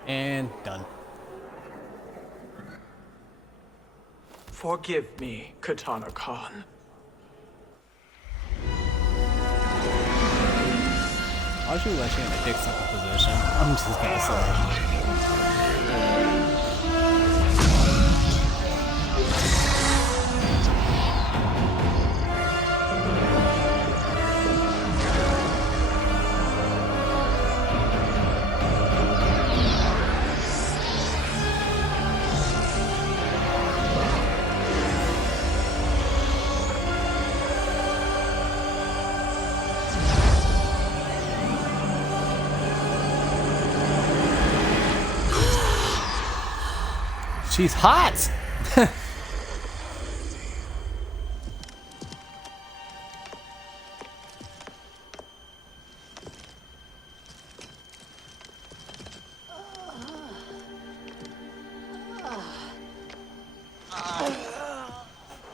And done. Forgive me, Katana Khan. Why should we let you in a dick sucker position? I'm just gonna say. She's hot!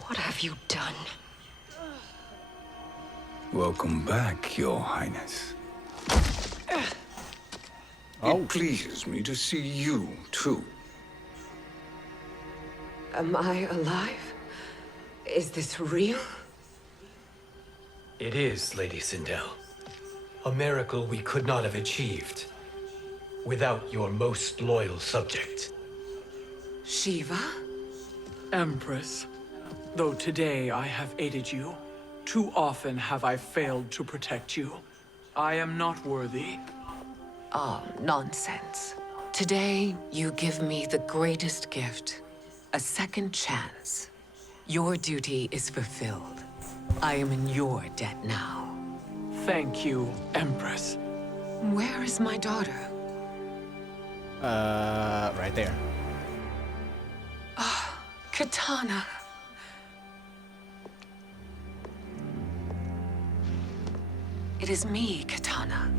What have you done? Welcome back, Your Highness. Oh. It pleases me to see you, too. Am I alive? Is this real? It is, Lady Sindel. A miracle we could not have achieved without your most loyal subject. Shiva? Empress, though today I have aided you, too often have I failed to protect you. I am not worthy. Oh, nonsense. Today, you give me the greatest gift. A second chance. Your duty is fulfilled. I am in your debt now. Thank you, Empress. Where is my daughter? Right there. Ah, Katana. It is me, Katana.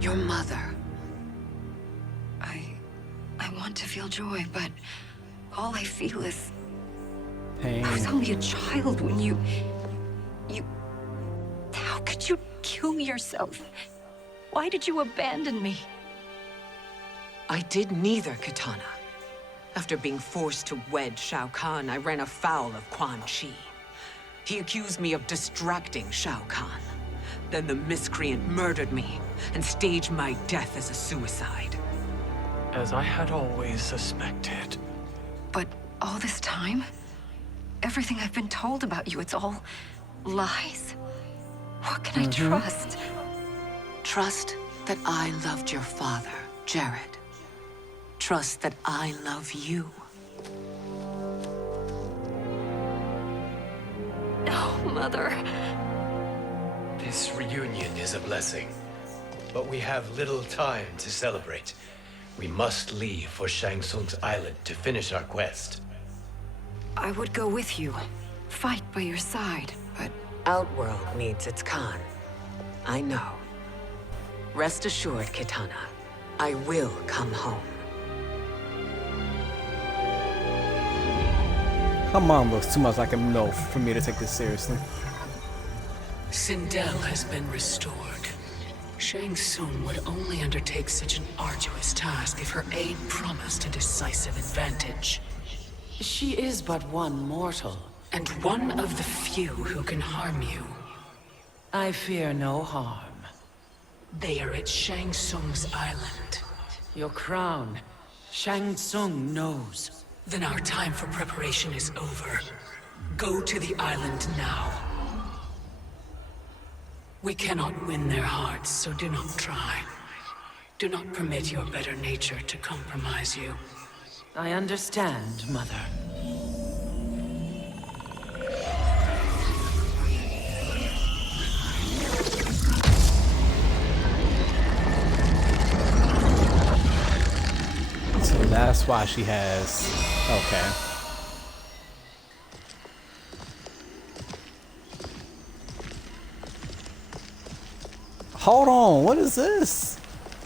Your mother. I want to feel joy, but all I feel is... Pain. I was only a child when you... How could you kill yourself? Why did you abandon me? I did neither, Katana. After being forced to wed Shao Kahn, I ran afoul of Quan Chi. He accused me of distracting Shao Kahn. Then the miscreant murdered me and staged my death as a suicide. As I had always suspected. But all this time? Everything I've been told about you, it's all lies? What can I trust? Trust that I loved your father, Jared. Trust that I love you. Oh, Mother. This reunion is a blessing, but we have little time to celebrate. We must leave for Shang Tsung's island to finish our quest. I would go with you, fight by your side, but... Outworld needs its Khan. I know. Rest assured, Kitana. I will come home. Kman looks too much like a no for me to take this seriously. Sindel has been restored. Shang Tsung would only undertake such an arduous task if her aid promised a decisive advantage. She is but one mortal. And one of the few who can harm you. I fear no harm. They are at Shang Tsung's island. Your crown. Shang Tsung knows. Then our time for preparation is over. Go to the island now. We cannot win their hearts, so do not try. Do not permit your better nature to compromise you. I understand, Mother. So that's why she has... Okay. Hold on, what is this?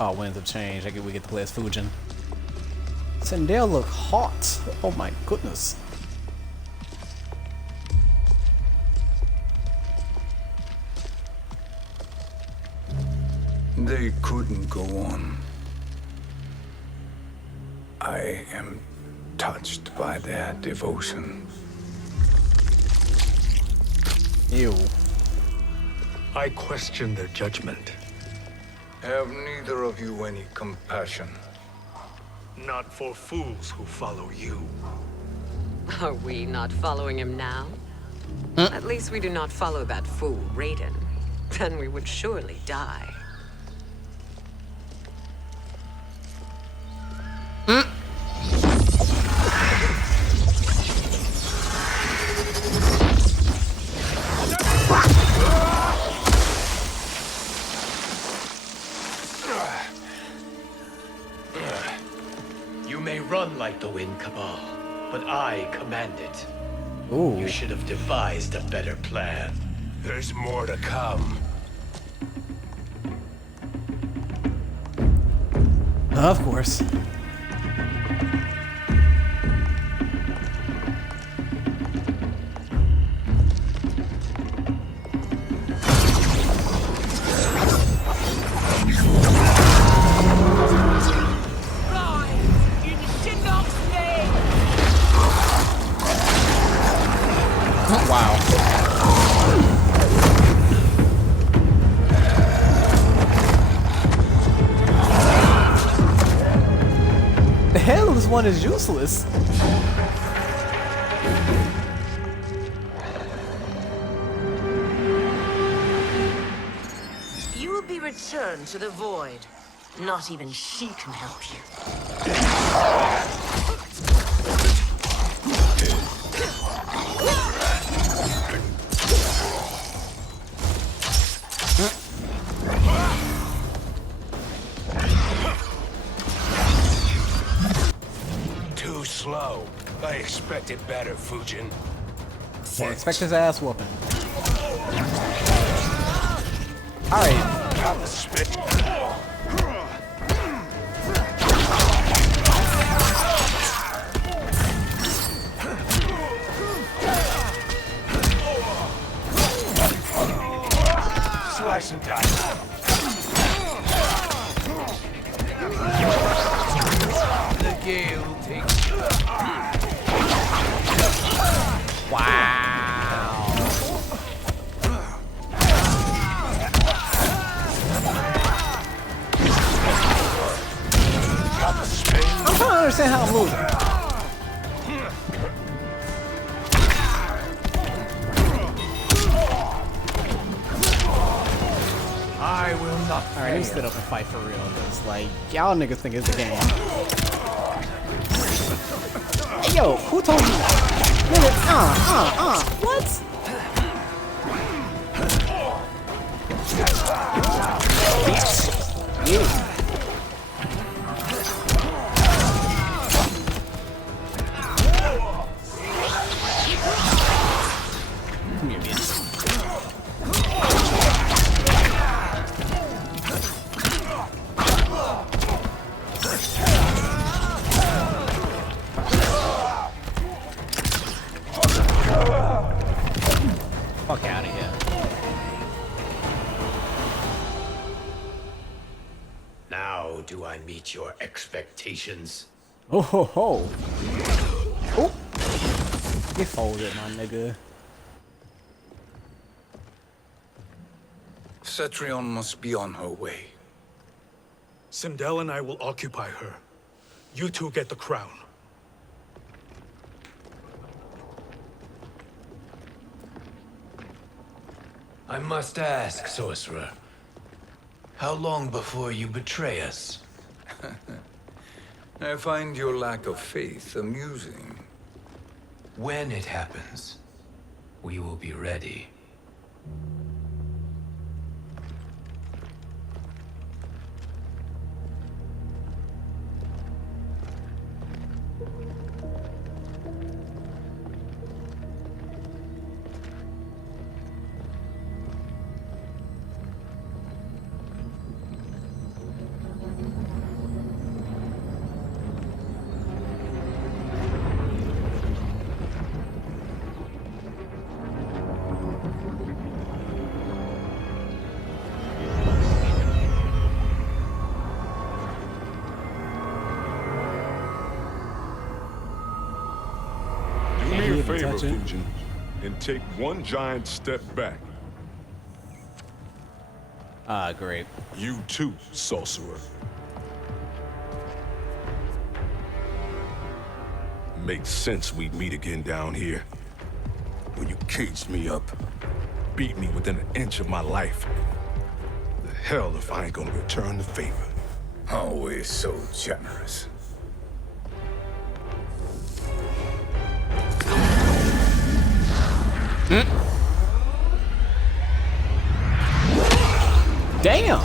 Oh, winds have changed. We get to play as Fujin. Sindel look hot. Oh my goodness. They couldn't go on. I am touched by their devotion. Ew. I question their judgment. Have neither of you any compassion? Not for fools who follow you. Are we not following him now? At least we do not follow that fool, Raiden. Then we would surely die. You may run like the wind, Cabal, but I command it. Ooh. You should have devised a better plan. There's more to come. Of course. Wow. The hell, this one is useless. You will be returned to the void. Not even she can help you. Too slow. I expected better, Fujin. Yeah, expect his ass whooping. Alright. Got the spit. Slice and dice. The gale takes. Wow. I'm trying to understand how I'm losing. I will not. Alright, let me sit up and fight for real, because, like, y'all niggas think it's a game. Hey, yo, who told you that? Nigga, what? Bitch. You. Come here, bitch. Fuck out of here. Now do I meet your expectations? Oh ho ho. Oh. Get folded, my nigga. Cetrion must be on her way. Sindel and I will occupy her. You two get the crown. I must ask, sorcerer. How long before you betray us? I find your lack of faith amusing. When it happens, we will be ready. Do me a favor, Fujin, and take one giant step back. Ah, great. You too, sorcerer. Makes sense we'd meet again down here. When you caged me up, beat me within an inch of my life. The hell if I ain't gonna return the favor. Always so generous. Damn!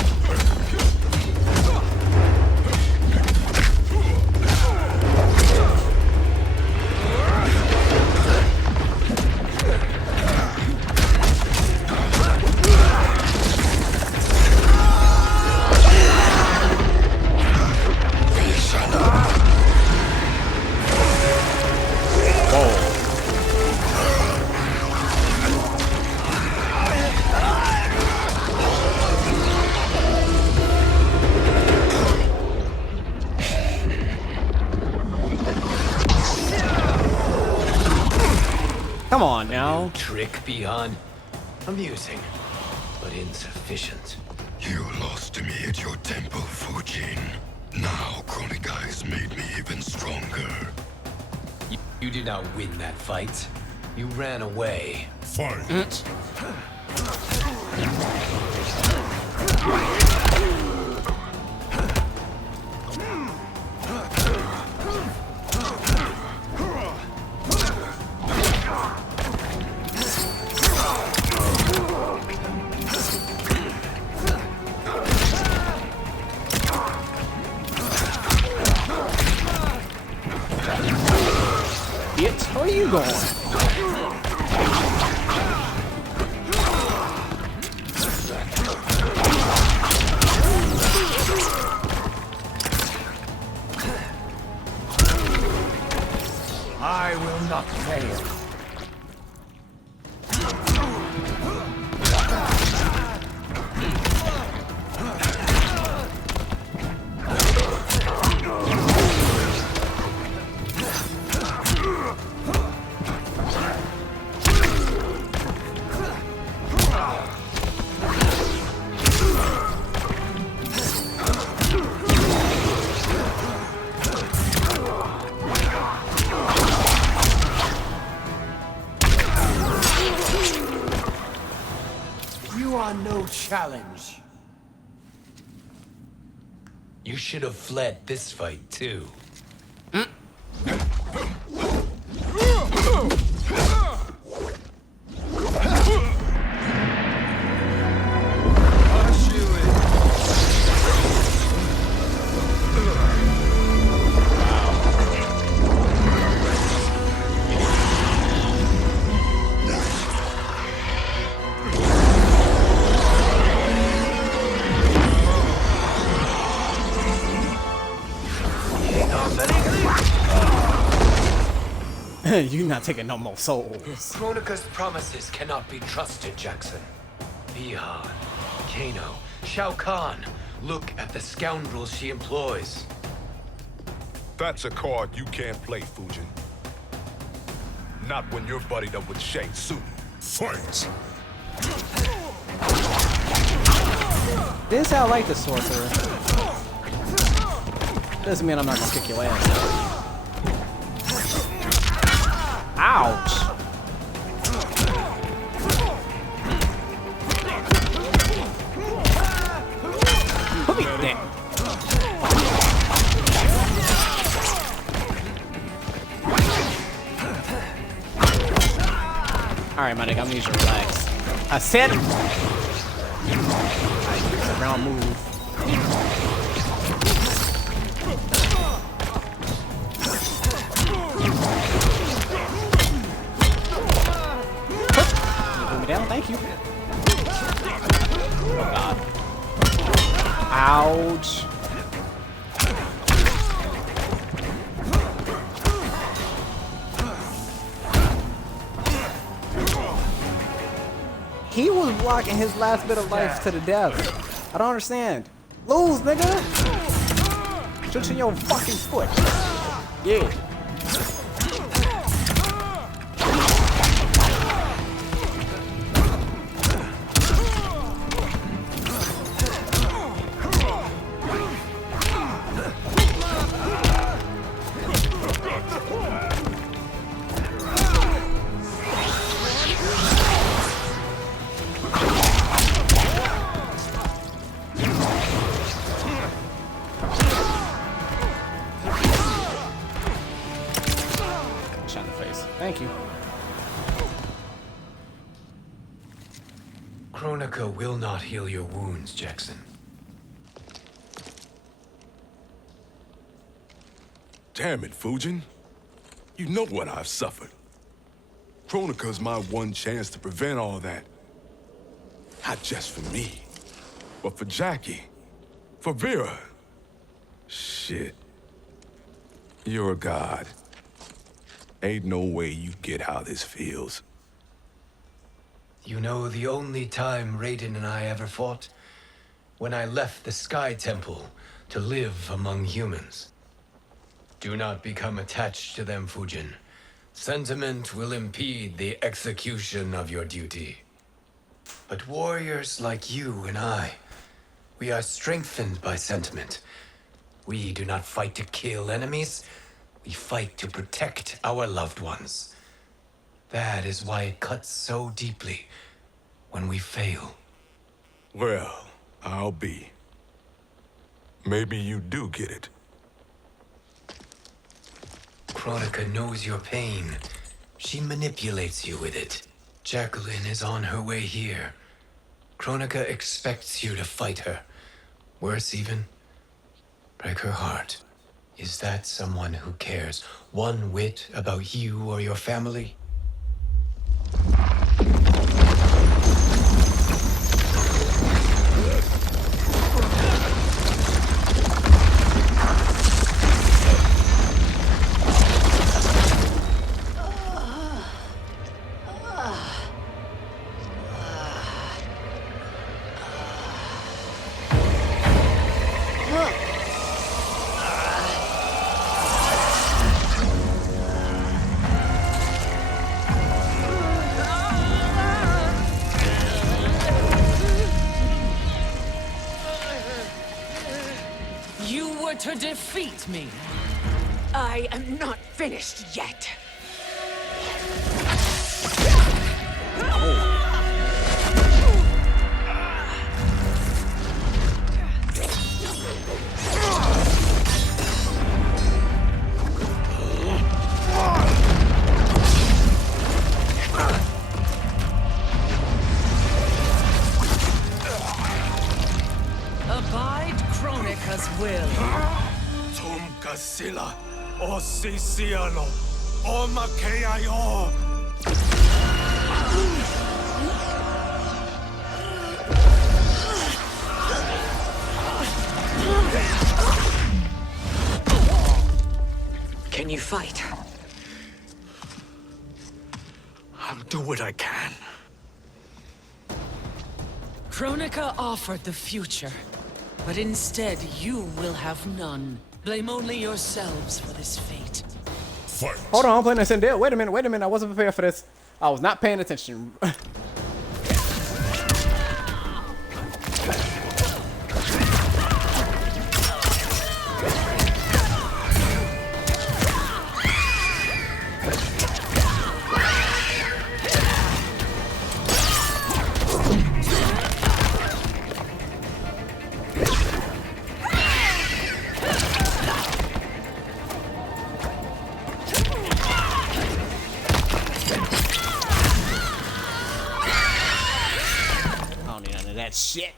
Come on now. Trick beyond amusing, but insufficient. You lost to me at your temple, Fujin. Now Kronika has made me even stronger. You did not win that fight. You ran away. Fight! Bitch, where are you going? I will not fail. You are no challenge. You should have fled this fight too. You not taking no more souls. Kronika's promises cannot be trusted, Jackson. Bihan, Kano, Shao Kahn. Look at the scoundrels she employs. That's a card you can't play, Fujin. Not when you're buddied up with Shang Tsung. Fight! This is how I like the sorcerer. Doesn't mean I'm not gonna kick your ass. Ouch! Alright, my nigga, I'm gonna need you to relax. I said it! Alright, it's a round move. Put me down, thank you. Oh god. Ouch. He was blocking his last bit of life to the death. I don't understand. Lose, nigga! Shoot in your fucking foot. Yeah. Thank you. Kronika will not heal your wounds, Jackson. Damn it, Fujin. You know what I've suffered. Kronika's my one chance to prevent all that. Not just for me, but for Jackie, for Vera. Shit. You're a god. Ain't no way you get how this feels. You know, the only time Raiden and I ever fought? When I left the Sky Temple to live among humans. Do not become attached to them, Fujin. Sentiment will impede the execution of your duty. But warriors like you and I, we are strengthened by sentiment. We do not fight to kill enemies. We fight to protect our loved ones. That is why it cuts so deeply when we fail. Well, I'll be. Maybe you do get it. Kronika knows your pain. She manipulates you with it. Jacqueline is on her way here. Kronika expects you to fight her. Worse even, break her heart. Is that someone who cares one whit about you or your family? To defeat me. I am not finished yet. Abide Kronika's will. Sila, o Siciano, o Makeayo. Can you fight? I'll do what I can. Kronika offered the future, but instead you will have none. Blame only yourselves for this fate. Fight. Hold on, I'm playing this in there. Wait a minute. I wasn't prepared for this. I was not paying attention. shit.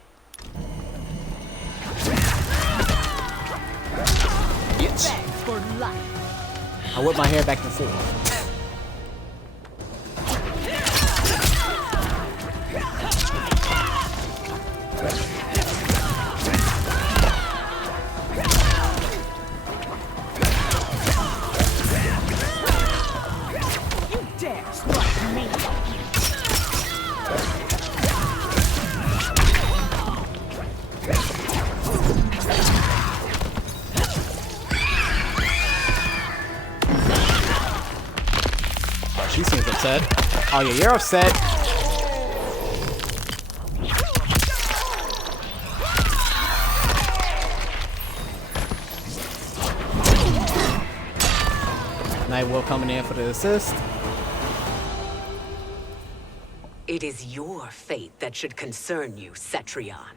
Bitch. For life. I whip my hair back and forth. You dare strike me? She seems upset. Oh yeah, you're upset. Nightwolf coming in for the assist. It is your fate that should concern you, Cetrion.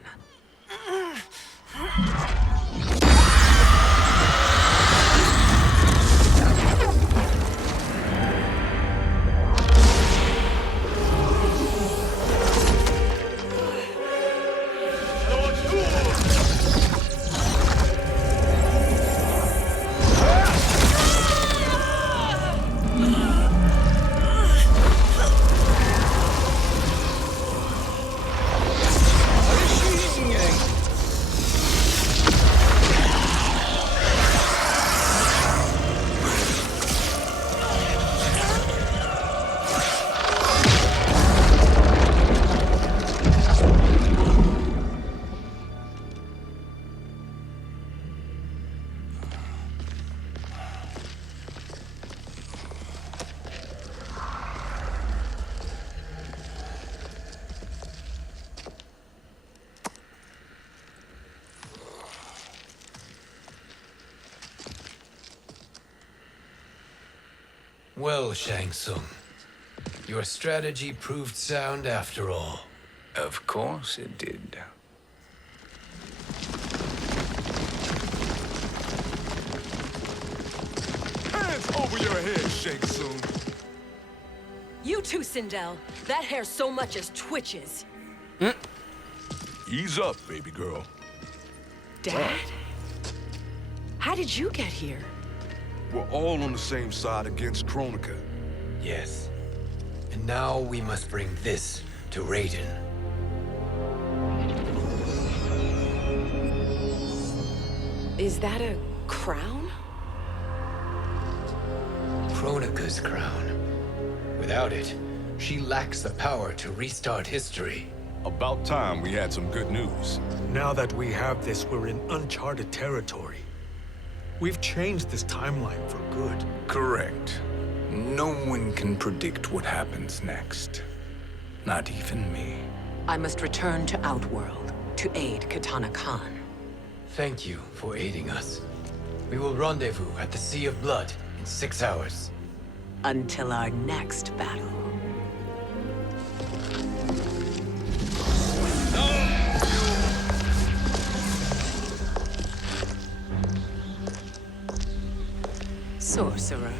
Well, Shang Tsung, your strategy proved sound after all. Of course it did. Hands over your head, Shang Tsung. You too, Sindel. That hair so much as twitches. Ease up, baby girl. Dad? How did you get here? We're all on the same side against Kronika. Yes. And now we must bring this to Raiden. Is that a crown? Kronika's crown. Without it, she lacks the power to restart history. About time we had some good news. Now that we have this, we're in uncharted territory. We've changed this timeline for good. Correct. No one can predict what happens next. Not even me. I must return to Outworld to aid Kitana Khan. Thank you for aiding us. We will rendezvous at the Sea of Blood in 6 hours. Until our next battle. Sorcerer.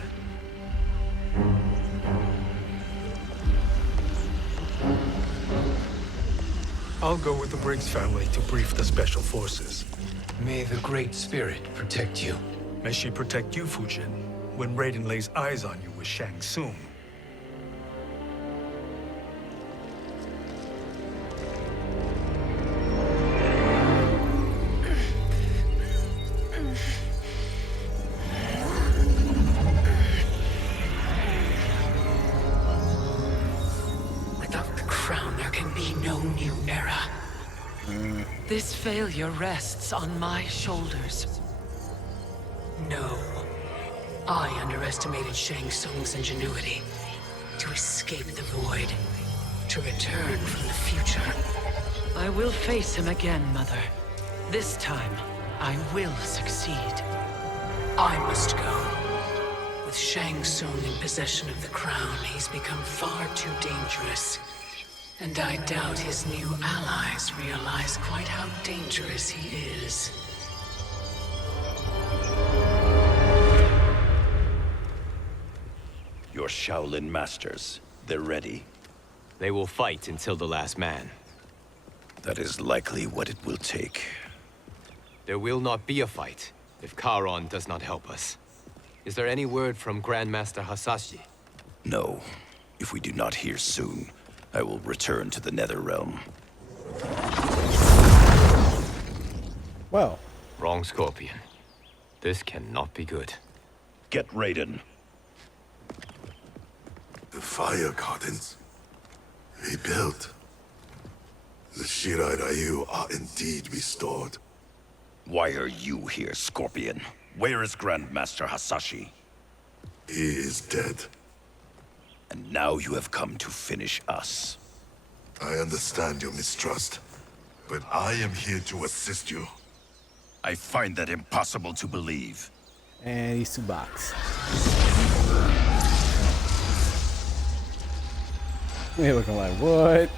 I'll go with the Briggs family to brief the Special Forces. May the Great Spirit protect you. May she protect you, Fujin, when Raiden lays eyes on you with Shang Tsung. Without the crown, there can be no new era. This failure rests on my shoulders. No. I underestimated Shang Tsung's ingenuity. To escape the void. To return from the future. I will face him again, Mother. This time, I will succeed. I must go. With Shang Tsung in possession of the crown, he's become far too dangerous. And I doubt his new allies realize quite how dangerous he is. Your Shaolin masters, they're ready. They will fight until the last man. That is likely what it will take. There will not be a fight if Charon does not help us. Is there any word from Grandmaster Hasashi? No. If we do not hear soon, I will return to the Netherrealm. Well. Wrong, Scorpion. This cannot be good. Get Raiden. The fire gardens. Rebuilt. The Shirai Ryu are indeed restored. Why are you here, Scorpion? Where is Grandmaster Hasashi? He is dead. And now you have come to finish us. I understand your mistrust, but I am here to assist you. I find that impossible to believe. And these two box. They're looking like, what?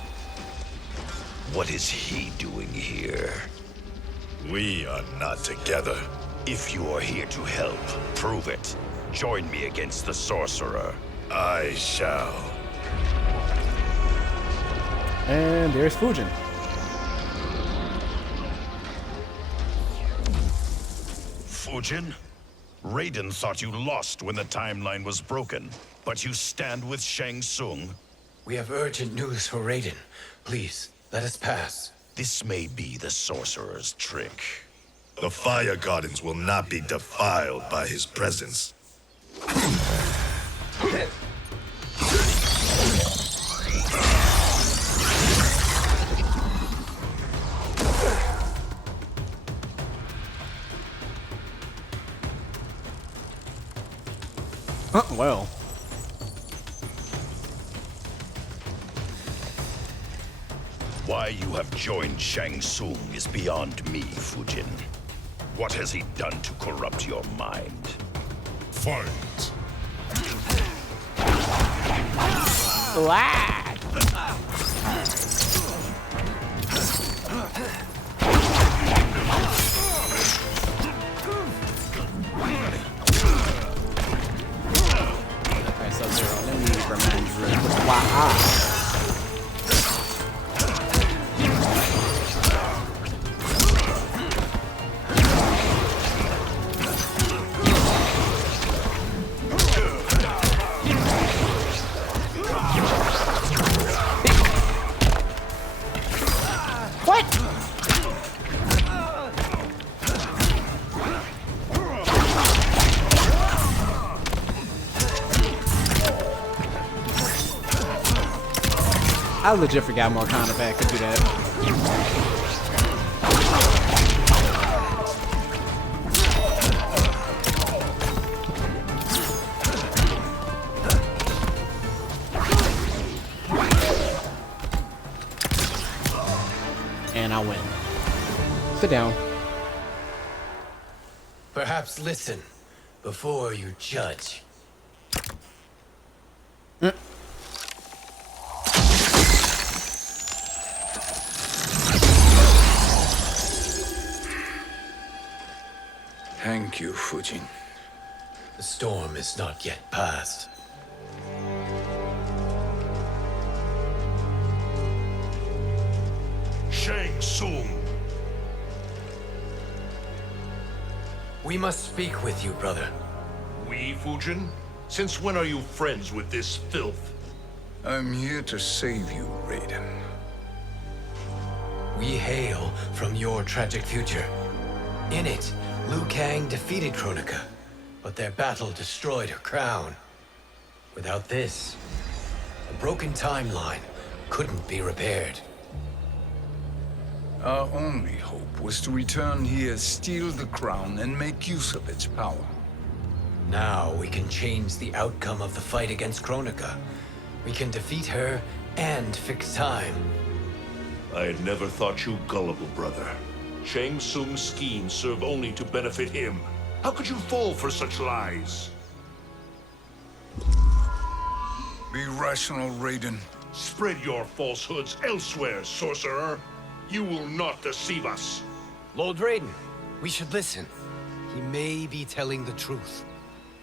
What is he doing here? We are not together. If you are here to help, prove it. Join me against the sorcerer. I shall. And there's Fujin. Fujin? Raiden thought you lost when the timeline was broken, but you stand with Shang Tsung. We have urgent news for Raiden. Please, let us pass. This may be the sorcerer's trick. The fire gardens will not be defiled by his presence. Well. Why you have joined Shang Tsung is beyond me, Fujin. What has he done to corrupt your mind? Fight! Lag! Alright, Sub-Zero, let me remind you why I legit forgot more Kombat could do that. And I win. Sit down. Perhaps listen before you judge. Thank you, Fujin. The storm is not yet past. Shang Tsung! We must speak with you, brother. We, Fujin? Since when are you friends with this filth? I'm here to save you, Raiden. We hail from your tragic future. In it, Liu Kang defeated Kronika, but their battle destroyed her crown. Without this, a broken timeline couldn't be repaired. Our only hope was to return here, steal the crown, and make use of its power. Now we can change the outcome of the fight against Kronika. We can defeat her and fix time. I had never thought you gullible, brother. Shang Tsung's schemes serve only to benefit him. How could you fall for such lies? Be rational, Raiden. Spread your falsehoods elsewhere, sorcerer. You will not deceive us. Lord Raiden, we should listen. He may be telling the truth.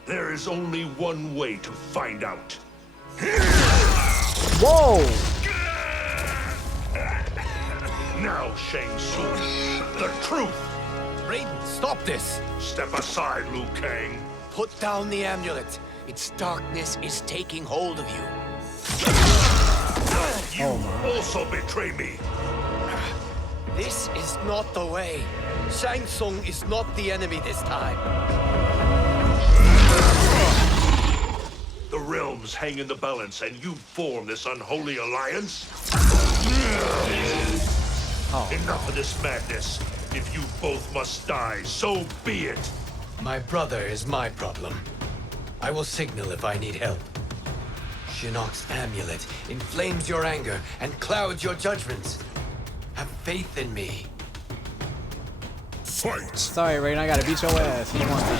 There is only one way to find out. Whoa! Now, Shang Tsung, the truth! Raiden, stop this! Step aside, Liu Kang. Put down the amulet. Its darkness is taking hold of you. You also betray me. This is not the way. Shang Tsung is not the enemy this time. The realms hang in the balance, and you form this unholy alliance? Enough of this madness. If you both must die, so be it. My brother is my problem. I will signal if I need help. Shinnok's amulet inflames your anger and clouds your judgments. Have faith in me. Fight! Sorry, Raiden, I gotta beat your ass. You want me?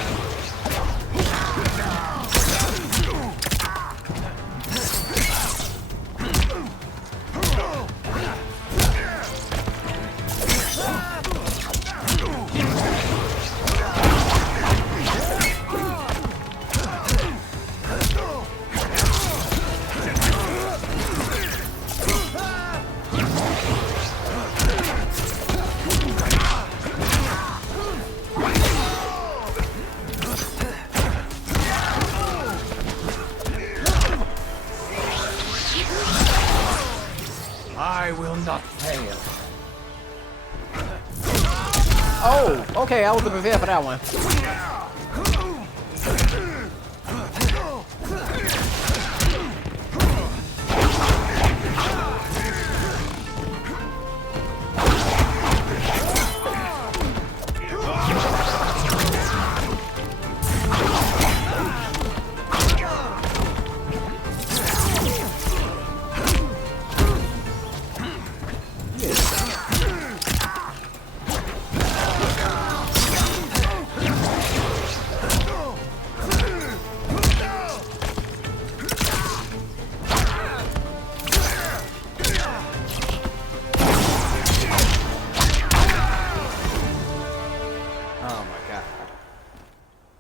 I will not fail. Oh, okay, I wasn't prepared for that one.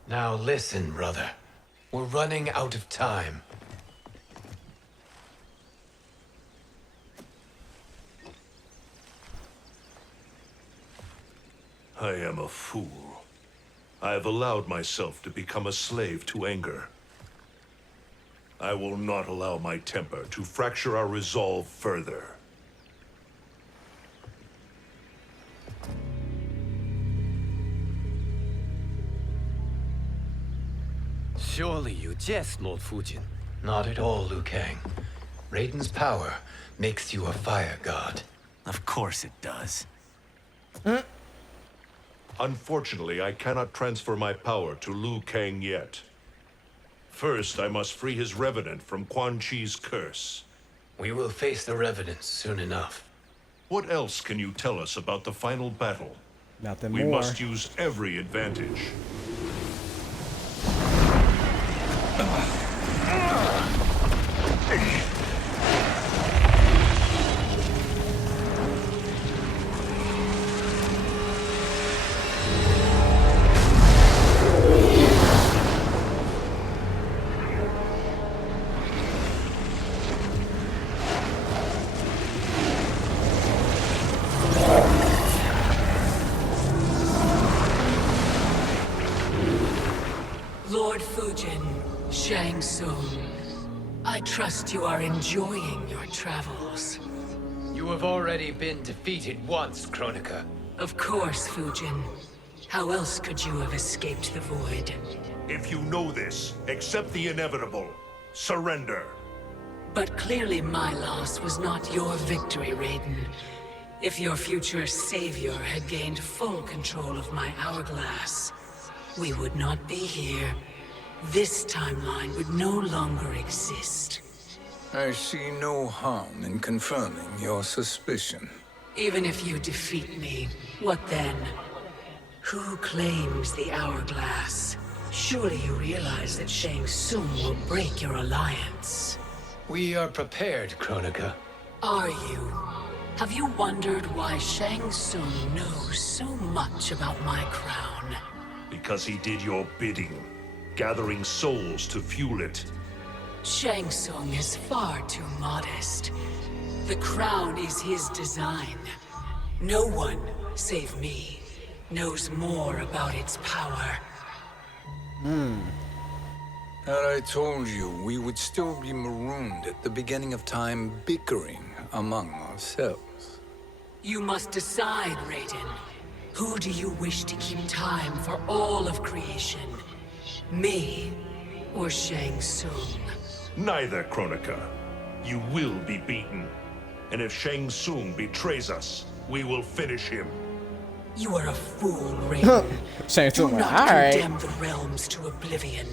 Now listen, brother. We're running out of time. I am a fool. I have allowed myself to become a slave to anger. I will not allow my temper to fracture our resolve further. Surely you jest, Lord Fujin. Not at all, Liu Kang. Raiden's power makes you a fire god. Of course it does. Unfortunately, I cannot transfer my power to Liu Kang yet. First, I must free his Revenant from Quan Chi's curse. We will face the Revenants soon enough. What else can you tell us about the final battle? Nothing We more. must use every advantage. Lord Fujin, Shang Tsung, I trust you are enjoying your travels. You have already been defeated once, Kronika. Of course, Fujin. How else could you have escaped the void? If you know this, accept the inevitable. Surrender. But clearly my loss was not your victory, Raiden. If your future savior had gained full control of my hourglass, we would not be here. This timeline would no longer exist. I see no harm in confirming your suspicion. Even if you defeat me, what then? Who claims the hourglass? Surely you realize that Shang Tsung will break your alliance. We are prepared, Kronika. Are you? Have you wondered why Shang Tsung knows so much about my crown? Because he did your bidding, gathering souls to fuel it. Shang Tsung is far too modest. The crown is his design. No one, save me, knows more about its power. Had I told you, we would still be marooned at the beginning of time, bickering among ourselves. You must decide, Raiden. Who do you wish to keep time for all of creation? Me or Shang Tsung? Neither, Kronika. You will be beaten. And if Shang Tsung betrays us, we will finish him. You are a fool, Raiden. Shang Do Tsung, not alright. condemn the realms to oblivion.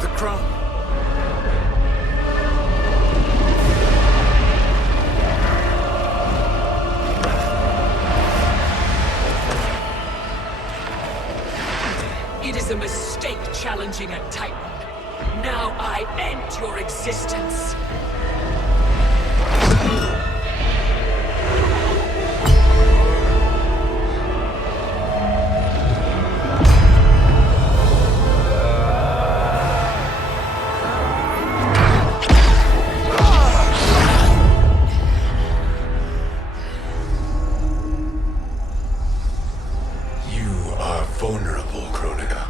The crown. It is a mistake challenging a Titan. Now I end your existence. You are vulnerable, Kronika.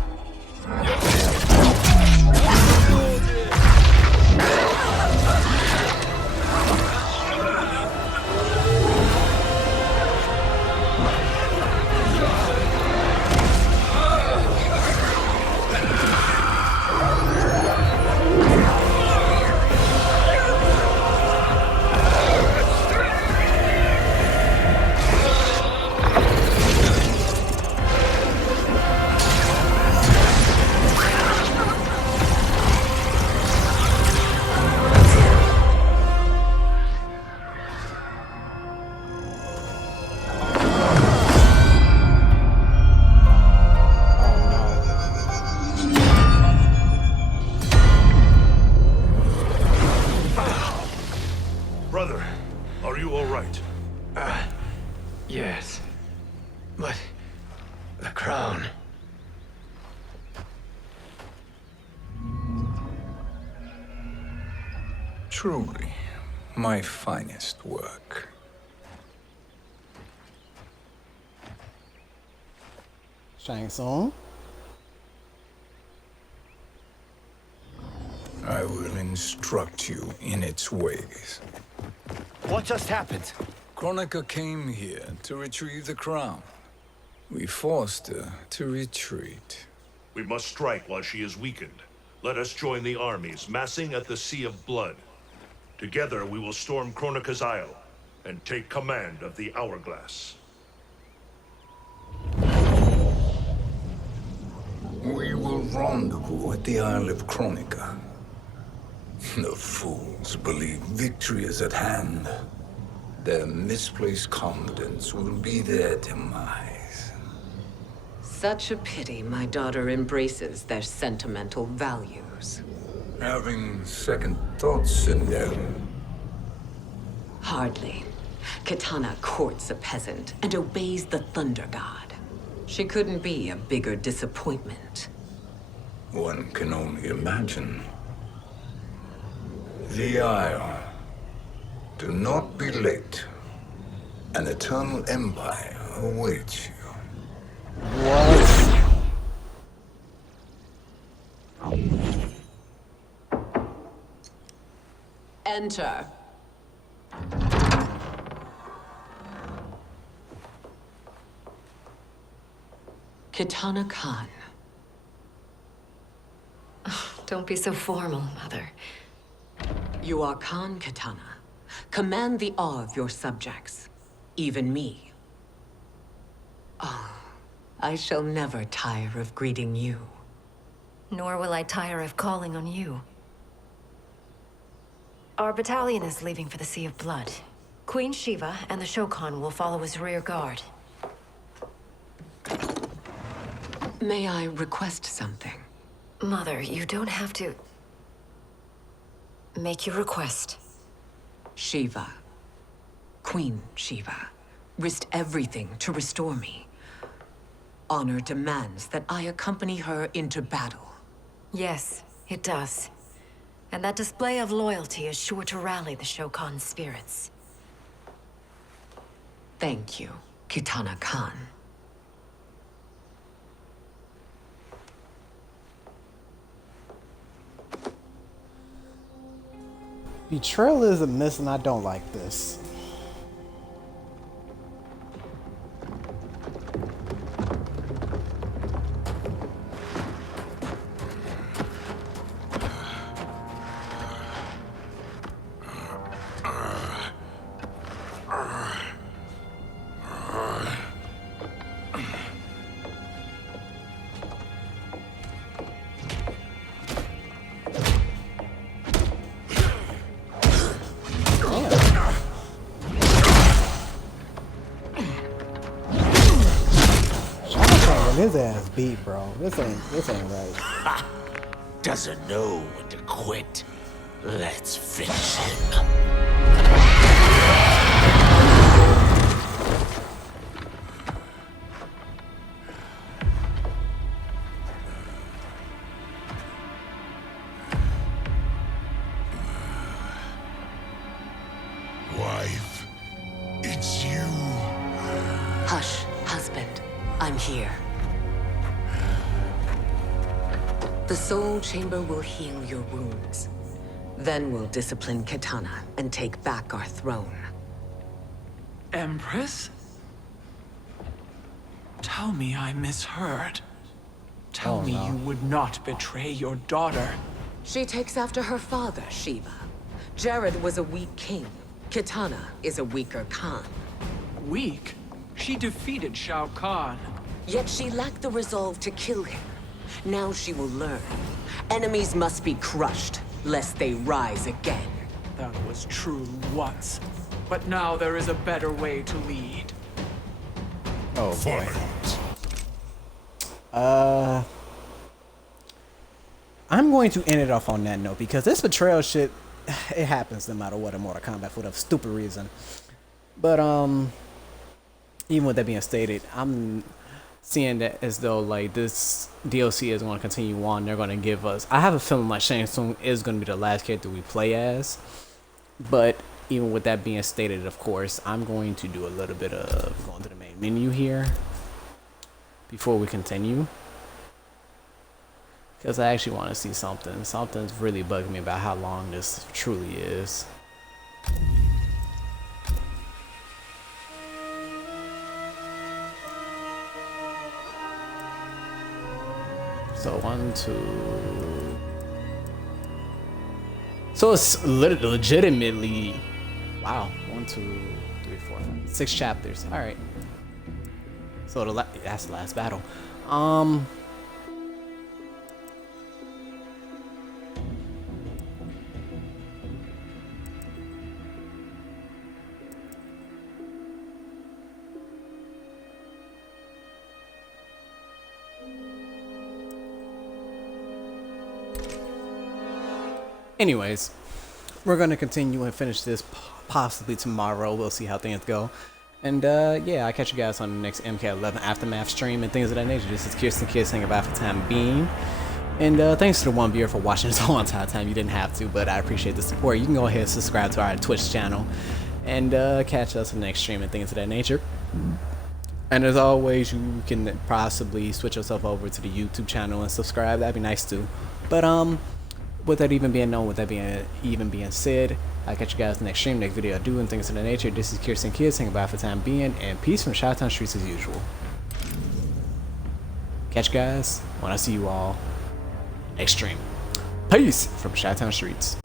Brother, are you all right? Yes. But the crown. Truly, my finest work. Shang Tsung. I will instruct you in its ways. What just happened? Kronika came here to retrieve the crown. We forced her to retreat. We must strike while she is weakened. Let us join the armies, massing at the Sea of Blood. Together we will storm Kronika's Isle and take command of the Hourglass. We will rendezvous at the Isle of Kronika. The fools believe victory is at hand. Their misplaced confidence will be their demise. Such a pity my daughter embraces their sentimental values. Having second thoughts, Sindel. Hardly. Kitana courts a peasant and obeys the Thunder God. She couldn't be a bigger disappointment. One can only imagine. The Isle. Do not be late. An eternal empire awaits you. Enter. Kitana Khan. Don't be so formal, Mother. You are Khan Kitana. Command the awe of your subjects, even me. Oh, I shall never tire of greeting you. Nor will I tire of calling on you. Our battalion is leaving for the Sea of Blood. Queen Shiva and the Shokan will follow as rear guard. May I request something? Mother, you don't have to... make your request. Shiva, Queen Shiva, risked everything to restore me. Honor demands that I accompany her into battle. Yes, it does. And that display of loyalty is sure to rally the Shokan's spirits. Thank you, Kitana Khan. Betrayal is a miss, and I don't like this. His ass beat, bro. This ain't right. Doesn't know when to quit. Let's finish him. Wife, it's you. Hush, husband. I'm here. The Soul Chamber will heal your wounds. Then we'll discipline Kitana and take back our throne. Empress? Tell me I misheard. Tell me you would not betray your daughter. She takes after her father, Shiva. Jared was a weak king. Kitana is a weaker Khan. Weak? She defeated Shao Kahn. Yet she lacked the resolve to kill him. Now she will learn. Enemies must be crushed, lest they rise again. That was true once. But now there is a better way to lead. Oh boy. I'm going to end it off on that note because this betrayal shit, it happens no matter what in Mortal Kombat for whatever stupid reason. But even with that being stated, I'm seeing that as though like this DLC is going to continue on. They're going to give us, I have a feeling like Shang Tsung is going to be the last character we play as. But even with that being stated, of course, I'm going to do a little bit of going to the main menu here before we continue, because I actually want to see something. Something's really bugging me about how long this truly is. So 1, 2. So it's legitimately, wow. 1, 2, 3, 4, 5, 6 chapters. All right. So that's the last battle. Anyways, we're going to continue and finish this possibly tomorrow. We'll see how things go. And yeah, I'll catch you guys on the next MK11 Aftermath stream and things of that nature. This is Kirsten Kidd saying goodbye for the time being. And thanks to the one viewer for watching this whole entire time. You didn't have to, but I appreciate the support. You can go ahead and subscribe to our Twitch channel and catch us in the next stream and things of that nature. And as always, you can possibly switch yourself over to the YouTube channel and subscribe. That'd be nice too. But with that even being known, with that being said, I'll catch you guys in the next stream, next video I do, and things of that nature. This is Kirsten Kidd saying goodbye for the time being, and peace from Chi-Town Streets as usual. Catch you guys when I see you all next stream. Peace from Chi-Town Streets.